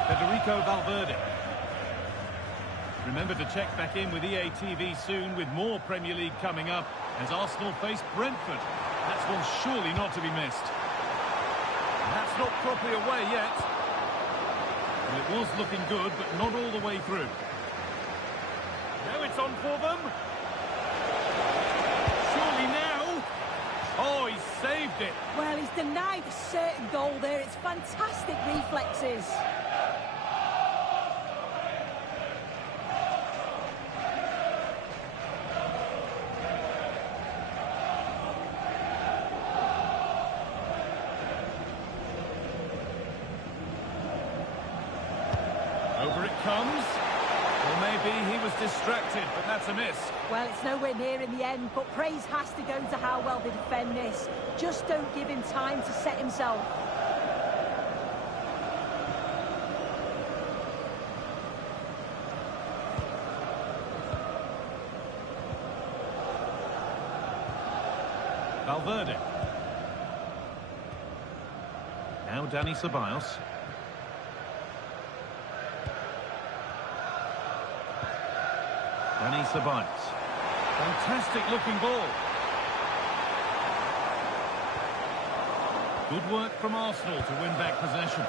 Federico Valverde. Remember to check back in with EATV soon with more Premier League coming up as Arsenal face Brentford. That's one surely not to be missed. That's not properly away yet. Well, it was looking good, but not all the way through. Now it's on for them. Surely now. Oh, he saved it. Well, he's denied a certain goal there. It's fantastic reflexes. Over it comes. Or maybe he was distracted, but that's a miss. Well, it's nowhere near in the end, but praise has to go to how well they defend this. Just don't give him time to set himself. Valverde. Now Dani Ceballos. Dani Ceballos. Fantastic looking ball. Good work from Arsenal to win back possession.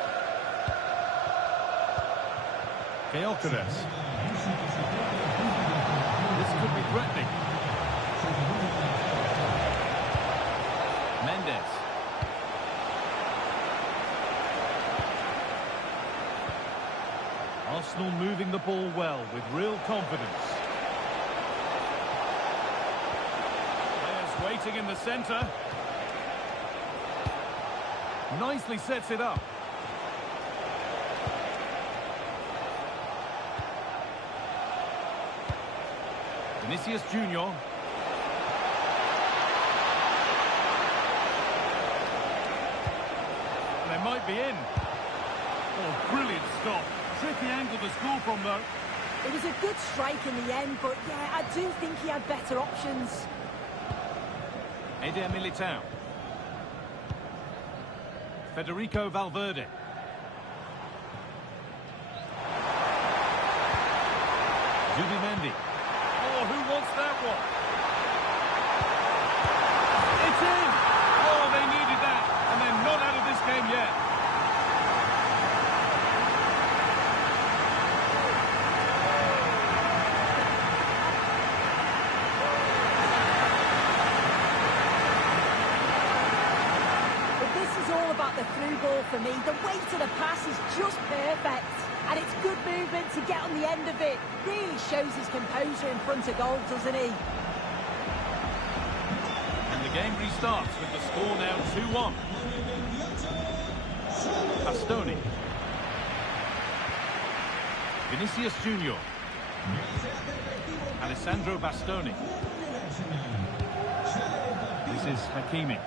Gyökeres. This could be threatening. Mendes. Arsenal moving the ball well with real confidence. Players waiting in the centre. Nicely sets it up. Vinicius Junior. They might be in. Oh, brilliant stop. Tricky angle to score from, though. It was a good strike in the end, but yeah, I do think he had better options. Eder Militao. Federico Valverde. Zubimendi. Oh, who wants that one? It's in! Oh, they needed the through ball for me. The weight of the pass is just perfect. And it's good movement to get on the end of it. Really shows his composure in front of goal, doesn't he? And the game restarts with the score now 2-1. Bastoni. Vinicius Junior. Alessandro Bastoni. This is Hakimi.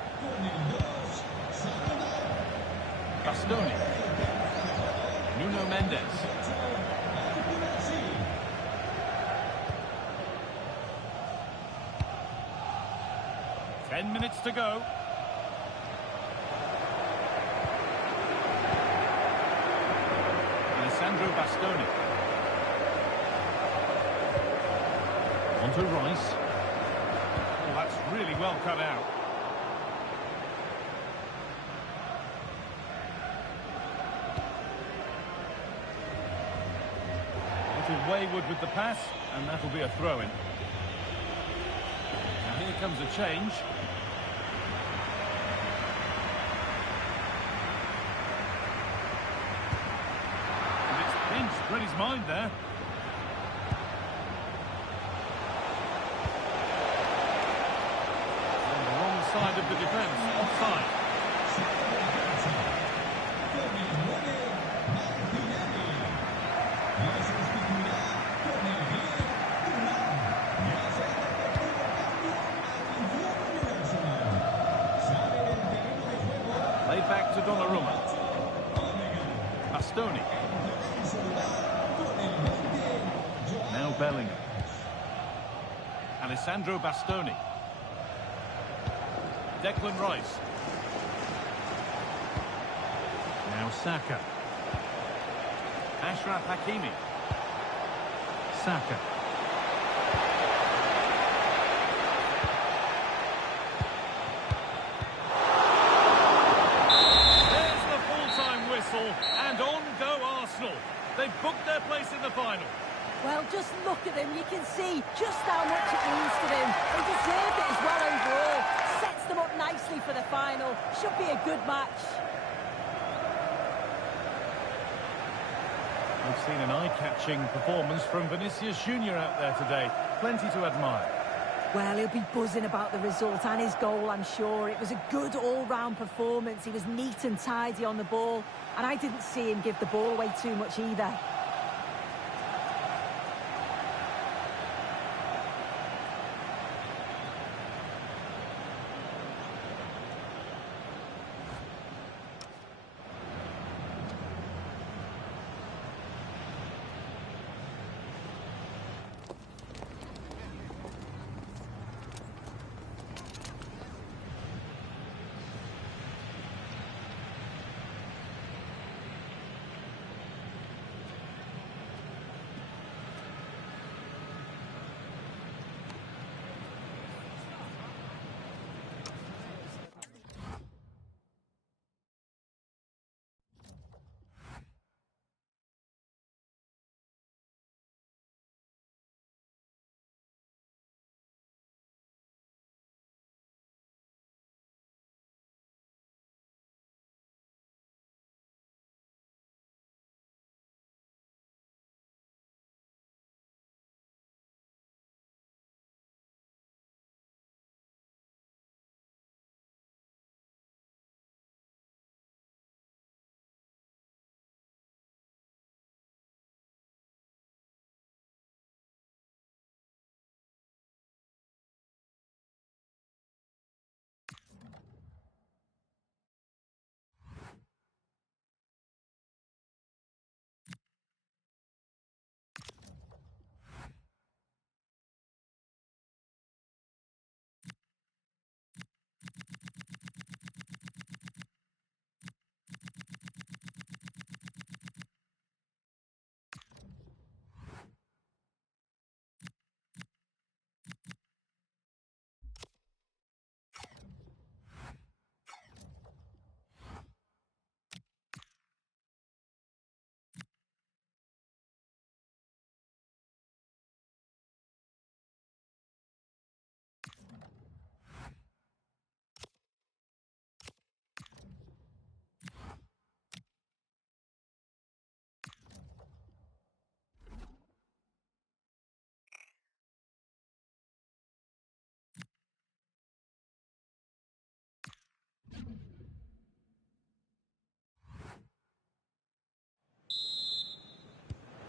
Bastoni. Nuno Mendes. Ten minutes to go. Alessandro Bastoni. On to Rice. Oh, that's really well cut out. Wayward with the pass, and that'll be a throw-in. Now here comes a change. And it's pinched, read his mind there. On the wrong side of the defence, offside. Back to Donnarumma. Bastoni. Now Bellingham. Alessandro Bastoni. Declan Rice. Now Saka. Achraf Hakimi. Saka. And on go Arsenal. They've booked their place in the final. Well, just look at them. You can see just how much it means to them. They deserved it as well overall. Sets them up nicely for the final. Should be a good match. We've seen an eye-catching performance from Vinicius Junior out there today. Plenty to admire. Well, he'll be buzzing about the result and his goal, I'm sure. It was a good all-round performance. He was neat and tidy on the ball, and I didn't see him give the ball away too much either.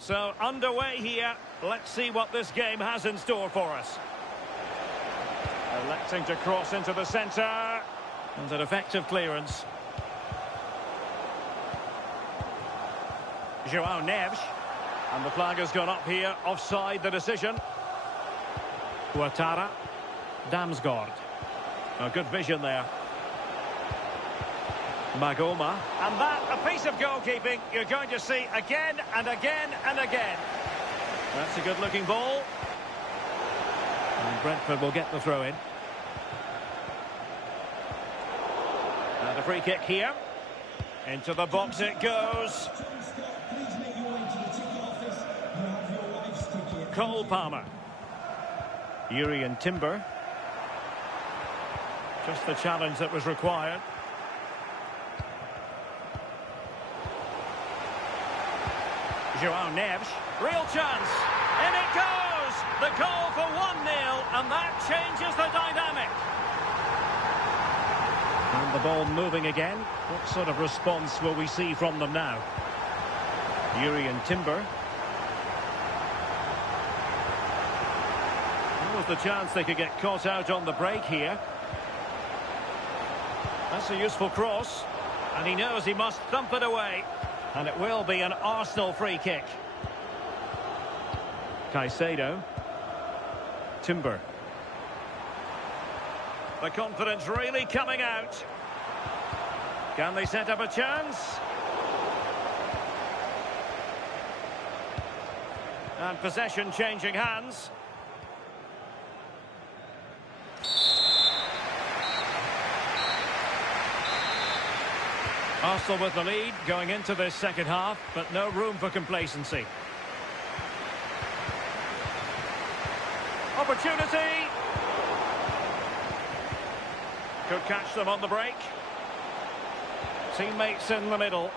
So, underway here. Let's see what this game has in store for us. Electing to cross into the centre. And an effective clearance. João Neves. And the flag has gone up here. Offside the decision. Ouattara. Damsgaard. A good vision there. Magoma. And that, a piece of goalkeeping you're going to see again and again and again. That's a good-looking ball. And Brentford will get the throw-in. And a free kick here. Into the box it goes. Cole Palmer. Urian Timber. Just the challenge that was required. João Neves. Real chance. In it goes. The goal for 1-0, and that changes the dynamic. And the ball moving again. What sort of response will we see from them now? Urian Timber. There was the chance they could get caught out on the break here. That's a useful cross. And he knows he must thump it away. And it will be an Arsenal free kick. Caicedo. Timber. The confidence really coming out. Can they set up a chance? And possession changing hands. Arsenal with the lead going into this second half, but no room for complacency. Opportunity. Could catch them on the break. Teammates in the middle.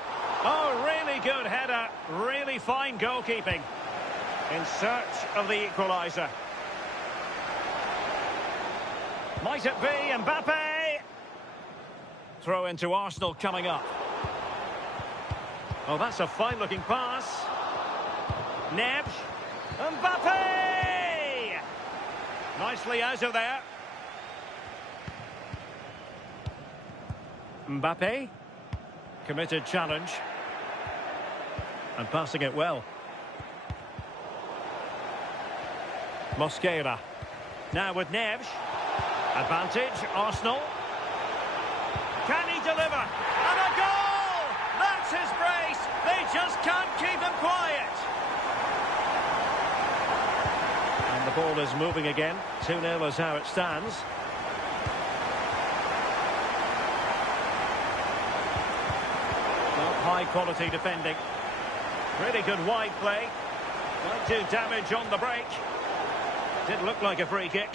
Oh, really good header. Really fine goalkeeping. In search of the equaliser. Might it be Mbappe? Throw into Arsenal coming up. Oh, that's a fine-looking pass. Neves. Mbappe! Nicely out of there. Mbappe. Committed challenge. And passing it well. Mosquera. Now with Neves. Advantage, Arsenal. Can he deliver? And a goal! That's his brace! They just can't keep him quiet! And the ball is moving again. 2-0 is how it stands. Well, high-quality defending. Really good wide play. Might do damage on the break. Did look like a free kick.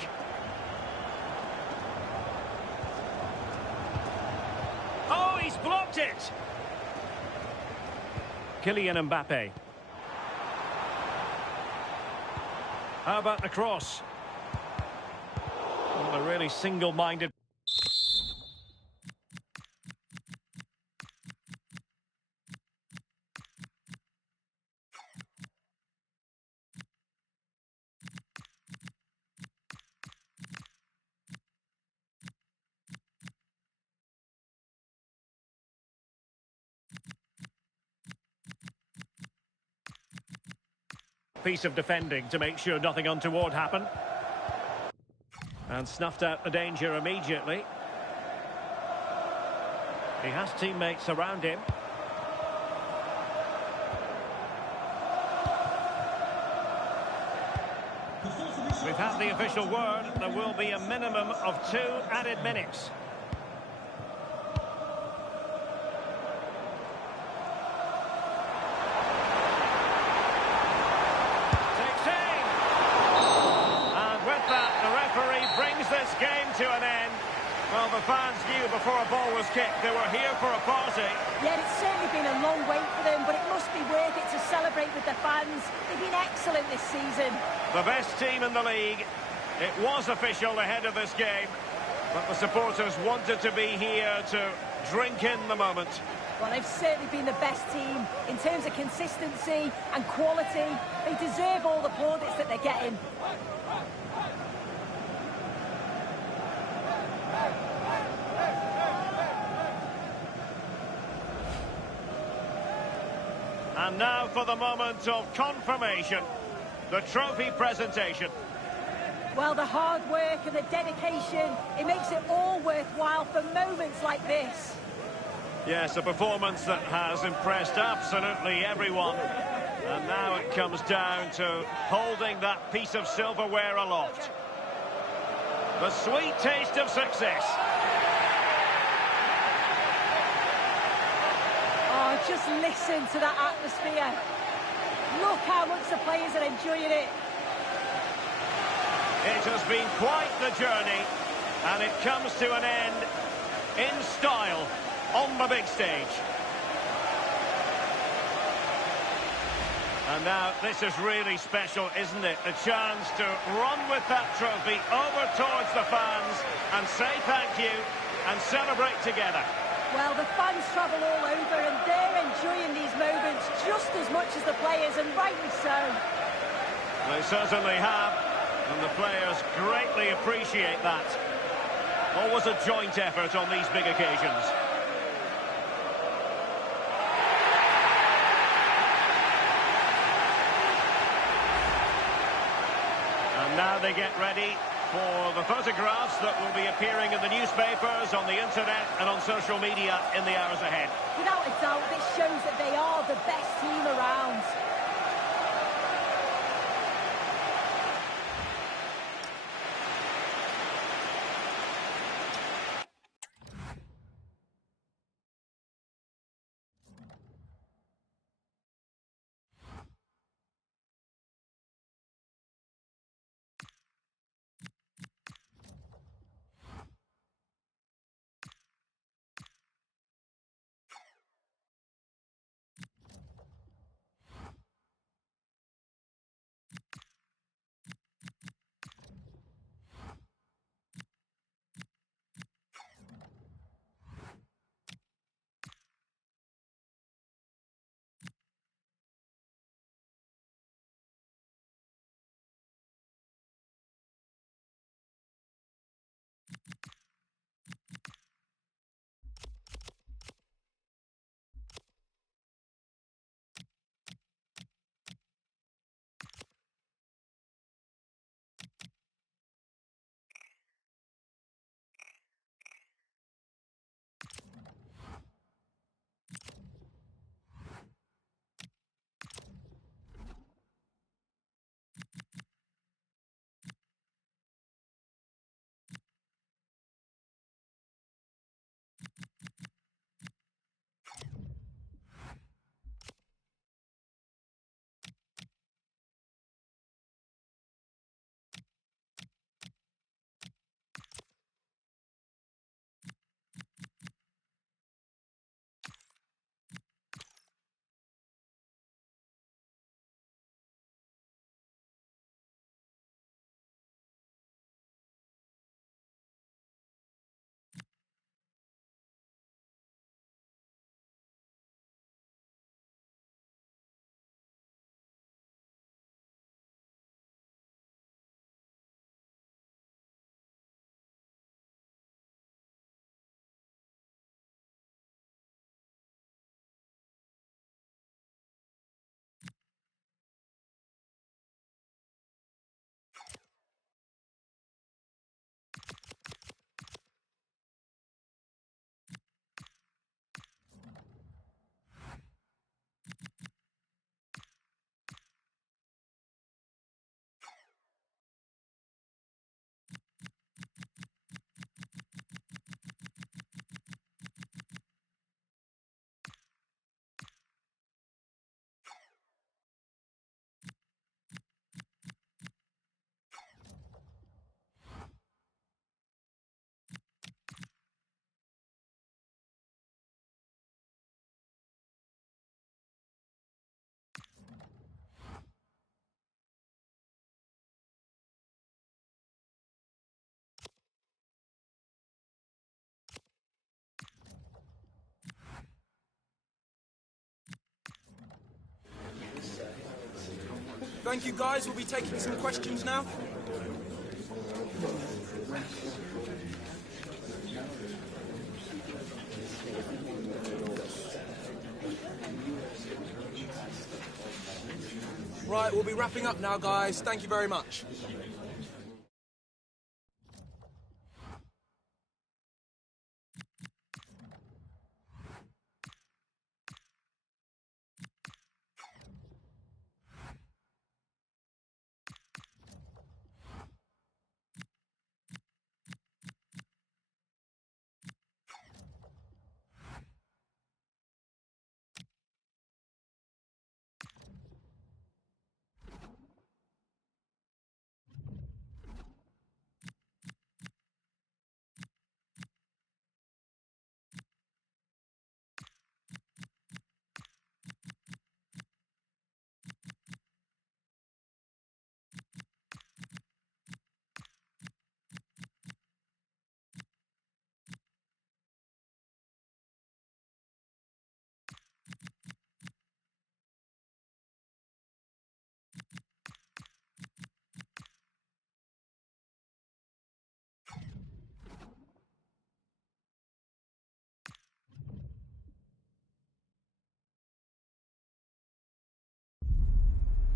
He's blocked it. Kylian Mbappe. How about the cross? Well, a really single-minded. Piece of defending to make sure nothing untoward happened. And snuffed out the danger immediately. He has teammates around him. We've had the official word. There will be a minimum of 2 added minutes. This game to an end. Well, the fans knew before a ball was kicked they were here for a party. Yeah, it's certainly been a long wait for them, but it must be worth it to celebrate with the fans. They've been excellent this season. The best team in the league. It was official ahead of this game. But the supporters wanted to be here to drink in the moment. Well, they've certainly been the best team in terms of consistency and quality. They deserve all the plaudits that they're getting. And now for the moment of confirmation, the trophy presentation. Well, the hard work and the dedication, it makes it all worthwhile for moments like this. Yes, a performance that has impressed absolutely everyone. And now it comes down to holding that piece of silverware aloft. The sweet taste of success. Oh, just listen to that atmosphere. Look how much the players are enjoying it. It has been quite the journey, and it comes to an end in style on the big stage. And now this is really special, isn't it? The chance to run with that trophy over towards the fans and say thank you and celebrate together. Well, the fans travel all over and they're enjoying these moments just as much as the players, and rightly so. They certainly have, and the players greatly appreciate that. Always a joint effort on these big occasions. And now they get ready for the photographs that will be appearing in the newspapers, on the internet and on social media in the hours ahead. Without a doubt, this shows that they are the best team around. Thank you, guys. We'll be taking some questions now. Right, we'll be wrapping up now, guys. Thank you very much.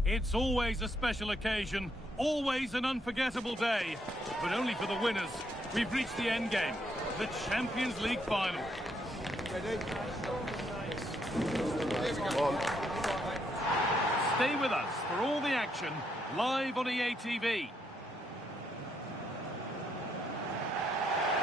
It's always a special occasion, always an unforgettable day, but only for the winners. We've reached the end game, the Champions League final. Stay with us for all the action, live on EATV.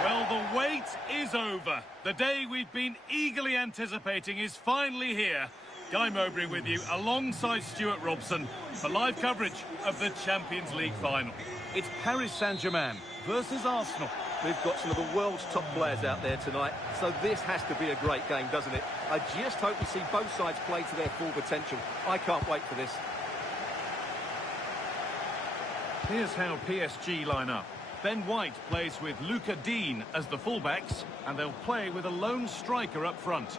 Well, the wait is over. The day we've been eagerly anticipating is finally here. Guy Mowbray with you, alongside Stuart Robson, for live coverage of the Champions League final. It's Paris Saint-Germain versus Arsenal. We've got some of the world's top players out there tonight, so this has to be a great game, doesn't it? I just hope we see both sides play to their full potential. I can't wait for this. Here's how PSG line up. Ben White plays with Luca Dean as the fullbacks, and they'll play with a lone striker up front.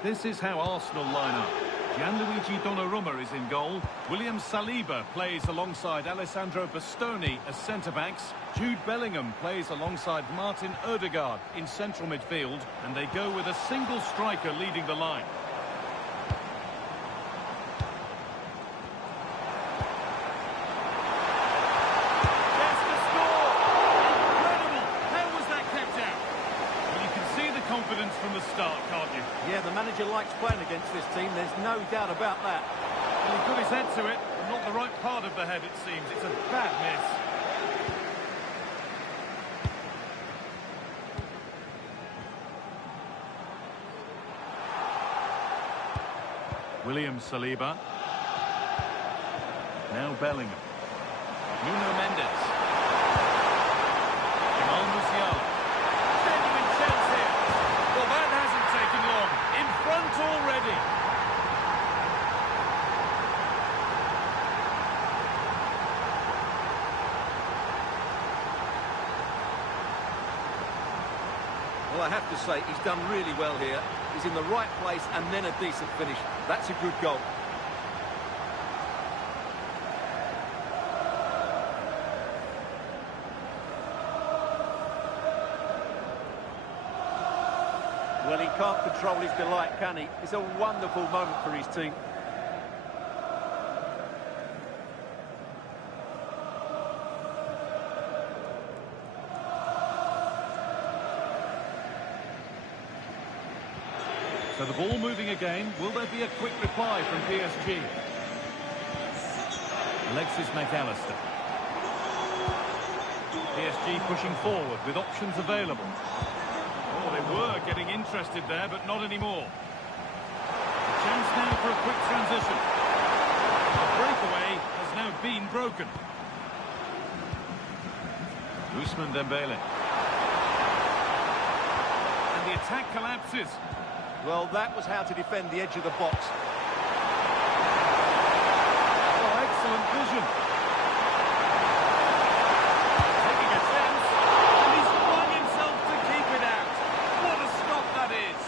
This is how Arsenal line up. Gianluigi Donnarumma is in goal. William Saliba plays alongside Alessandro Bastoni as centre-backs. Jude Bellingham plays alongside Martin Ødegaard in central midfield, and they go with a single striker leading the line. Confidence from the start, can't you? Yeah, the manager likes playing against this team, there's no doubt about that. Well, he put his head to it, but not the right part of the head, it seems. It's a bad miss. William Saliba. Now Bellingham. Nuno Mendes. Jamal Musiala. Genuine chance here. Well, that hasn't taken long. In front already. Well, I have to say, he's done really well here. He's in the right place and then a decent finish. That's a good goal. Well, he can't control his delight, can he? It's a wonderful moment for his team. So the ball moving again. Will there be a quick reply from PSG? Alexis McAllister. PSG pushing forward with options available. Oh, they were getting interested there, but not anymore. A chance now for a quick transition. The breakaway has now been broken. Ousmane Dembele. And the attack collapses. Well, that was how to defend the edge of the box. Oh, excellent vision. Taking a chance. And he's flung himself to keep it out. What a stop that is.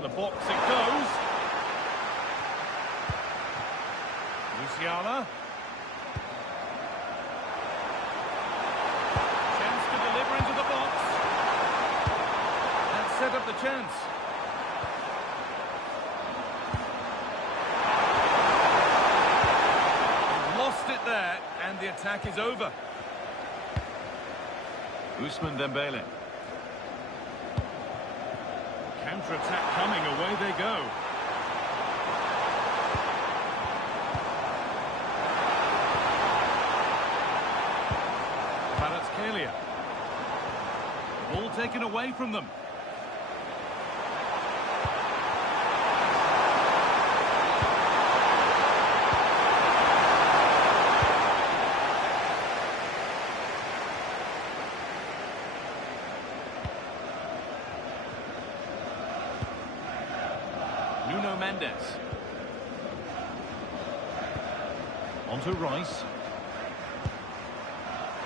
Into the box it goes. Musiala. Chance to deliver into the box. And set up the chance. He's lost it there, and the attack is over. Ousmane Dembele. Counter-attack coming, away they go. Kvaratskhelia. Ball taken away from them. Nuno Mendes. On to Rice.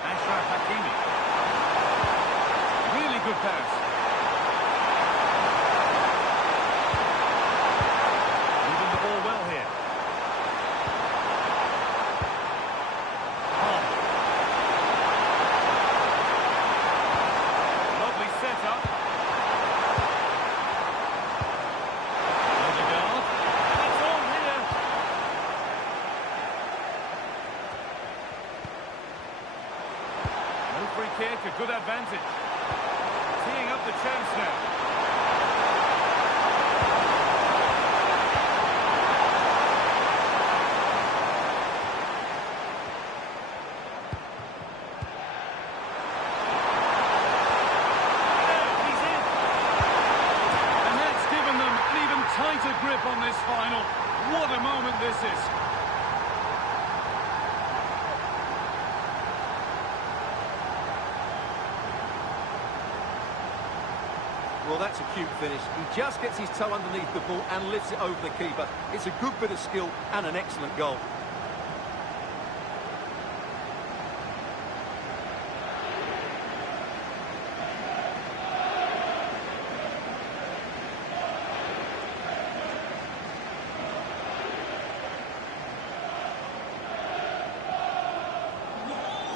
Ashraf Hakimi. Really good pass. Moving the ball well here. Lovely setup. Free kick, a good advantage. Teeing up the chance now. He's in. And that's given them an even tighter grip on this final. What a moment this is. Well, that's a cute finish. He just gets his toe underneath the ball and lifts it over the keeper. It's a good bit of skill and an excellent goal.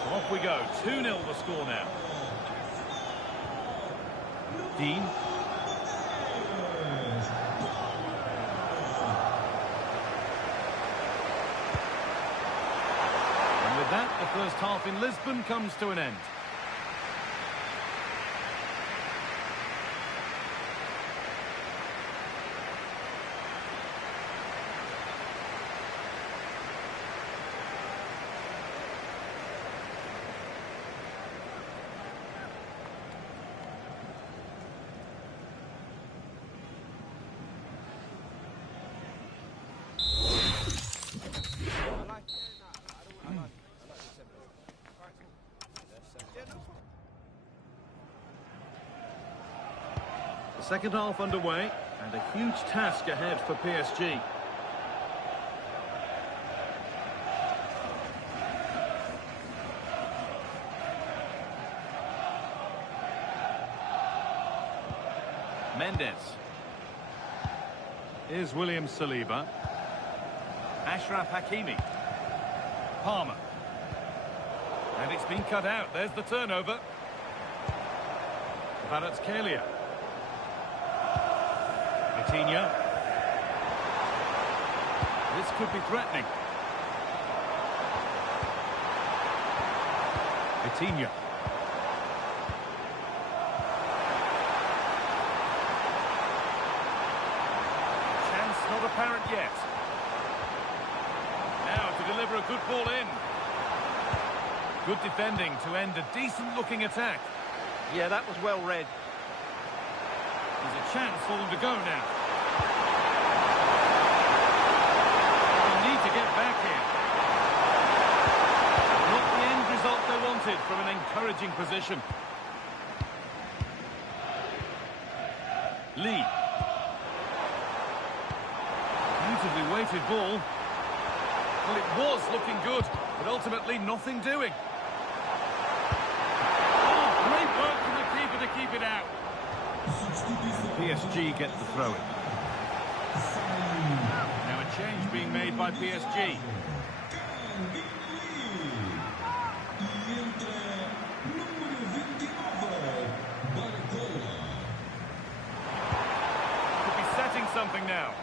So off we go. 2-0 the score now. Dean. And with that, the first half in Lisbon comes to an end. The second half underway, and a huge task ahead for PSG. Mendes. Here's William Saliba. Ashraf Hakimi. Palmer. And it's been cut out. There's the turnover. Kvaratskhelia. Vitinha. This could be threatening. Vitinha. Chance not apparent yet. Now to deliver a good ball in. Good defending to end a decent-looking attack. Yeah, that was well read. There's a chance for them to go now. They need to get back here. Not the end result they wanted from an encouraging position. Lee. Beautifully weighted ball. Well, it was looking good, but ultimately nothing doing. Great work from the keeper to keep it out. PSG get the throw-in. being made by PSG. Could be setting something now.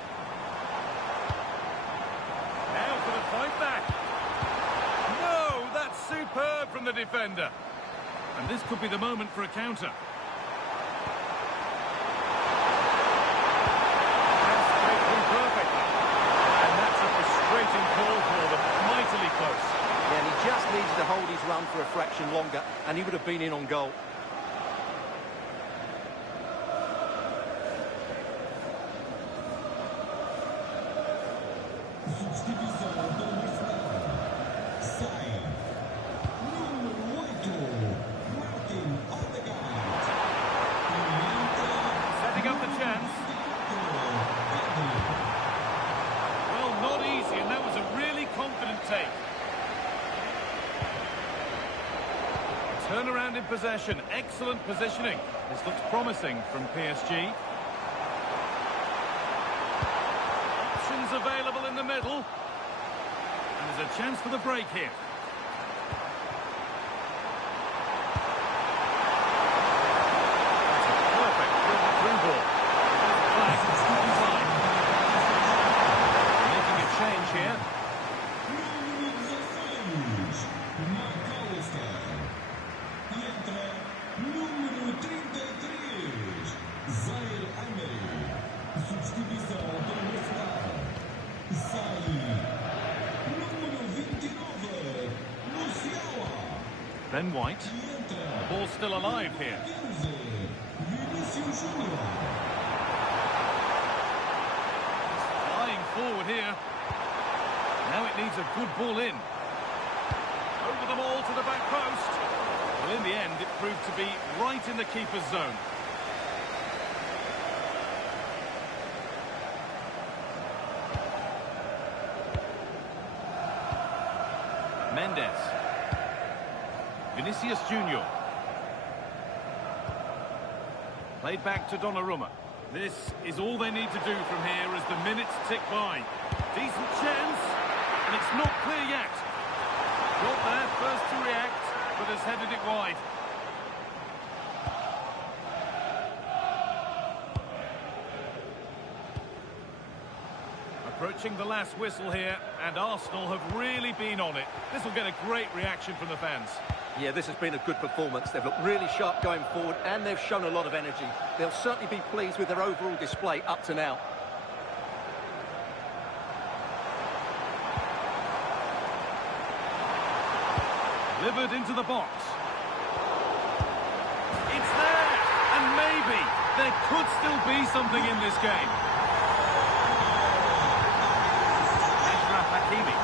Now for the fight back. No, that's superb from the defender. And this could be the moment for a counter. Call for them, mightily close. Yeah, and he just needed to hold his run for a fraction longer, and he would have been in on goal. Setting up the chance. Not easy, and that was a really confident take. Turnaround in possession, excellent positioning. This looks promising from PSG. Options available in the middle. And there's a chance for the break here. That's a perfect through ball. Flag, onside. Change here. Ben White. The ball's still alive here. Flying forward here. Now it needs a good ball in. Over them all to the back post. Well, in the end, it proved to be right in the keeper's zone. Mendes. Vinicius Junior. Played back to Donnarumma. This is all they need to do from here as the minutes tick by. Decent chance. And it's not clear yet. Got there first to react, but has headed it wide. Approaching the last whistle here, and Arsenal have really been on it. This will get a great reaction from the fans. Yeah, this has been a good performance. They've looked really sharp going forward, and they've shown a lot of energy. They'll certainly be pleased with their overall display up to now. Delivered into the box. It's there! And maybe there could still be something in this game. Ashraf Hakimi.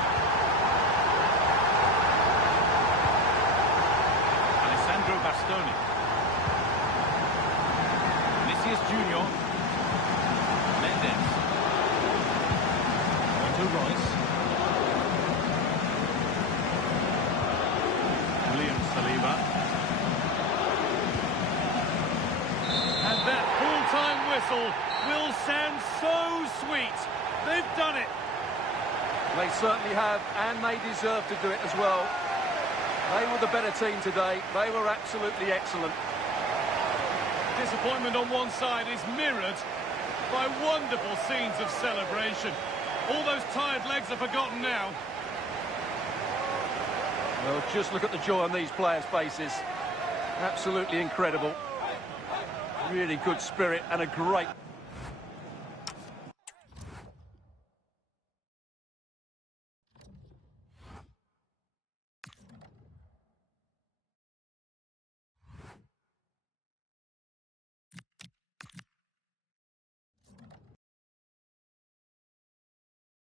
Alessandro Bastoni. Vinicius Junior. Mendes. Onto Royce. Saliba. And that full-time whistle will sound so sweet. They've done it. They certainly have, and they deserve to do it as well. They were the better team today. They were absolutely excellent. Disappointment on one side is mirrored by wonderful scenes of celebration. All those tired legs are forgotten now. Well, just look at the joy on these players' faces. Absolutely incredible. Really good spirit and a great...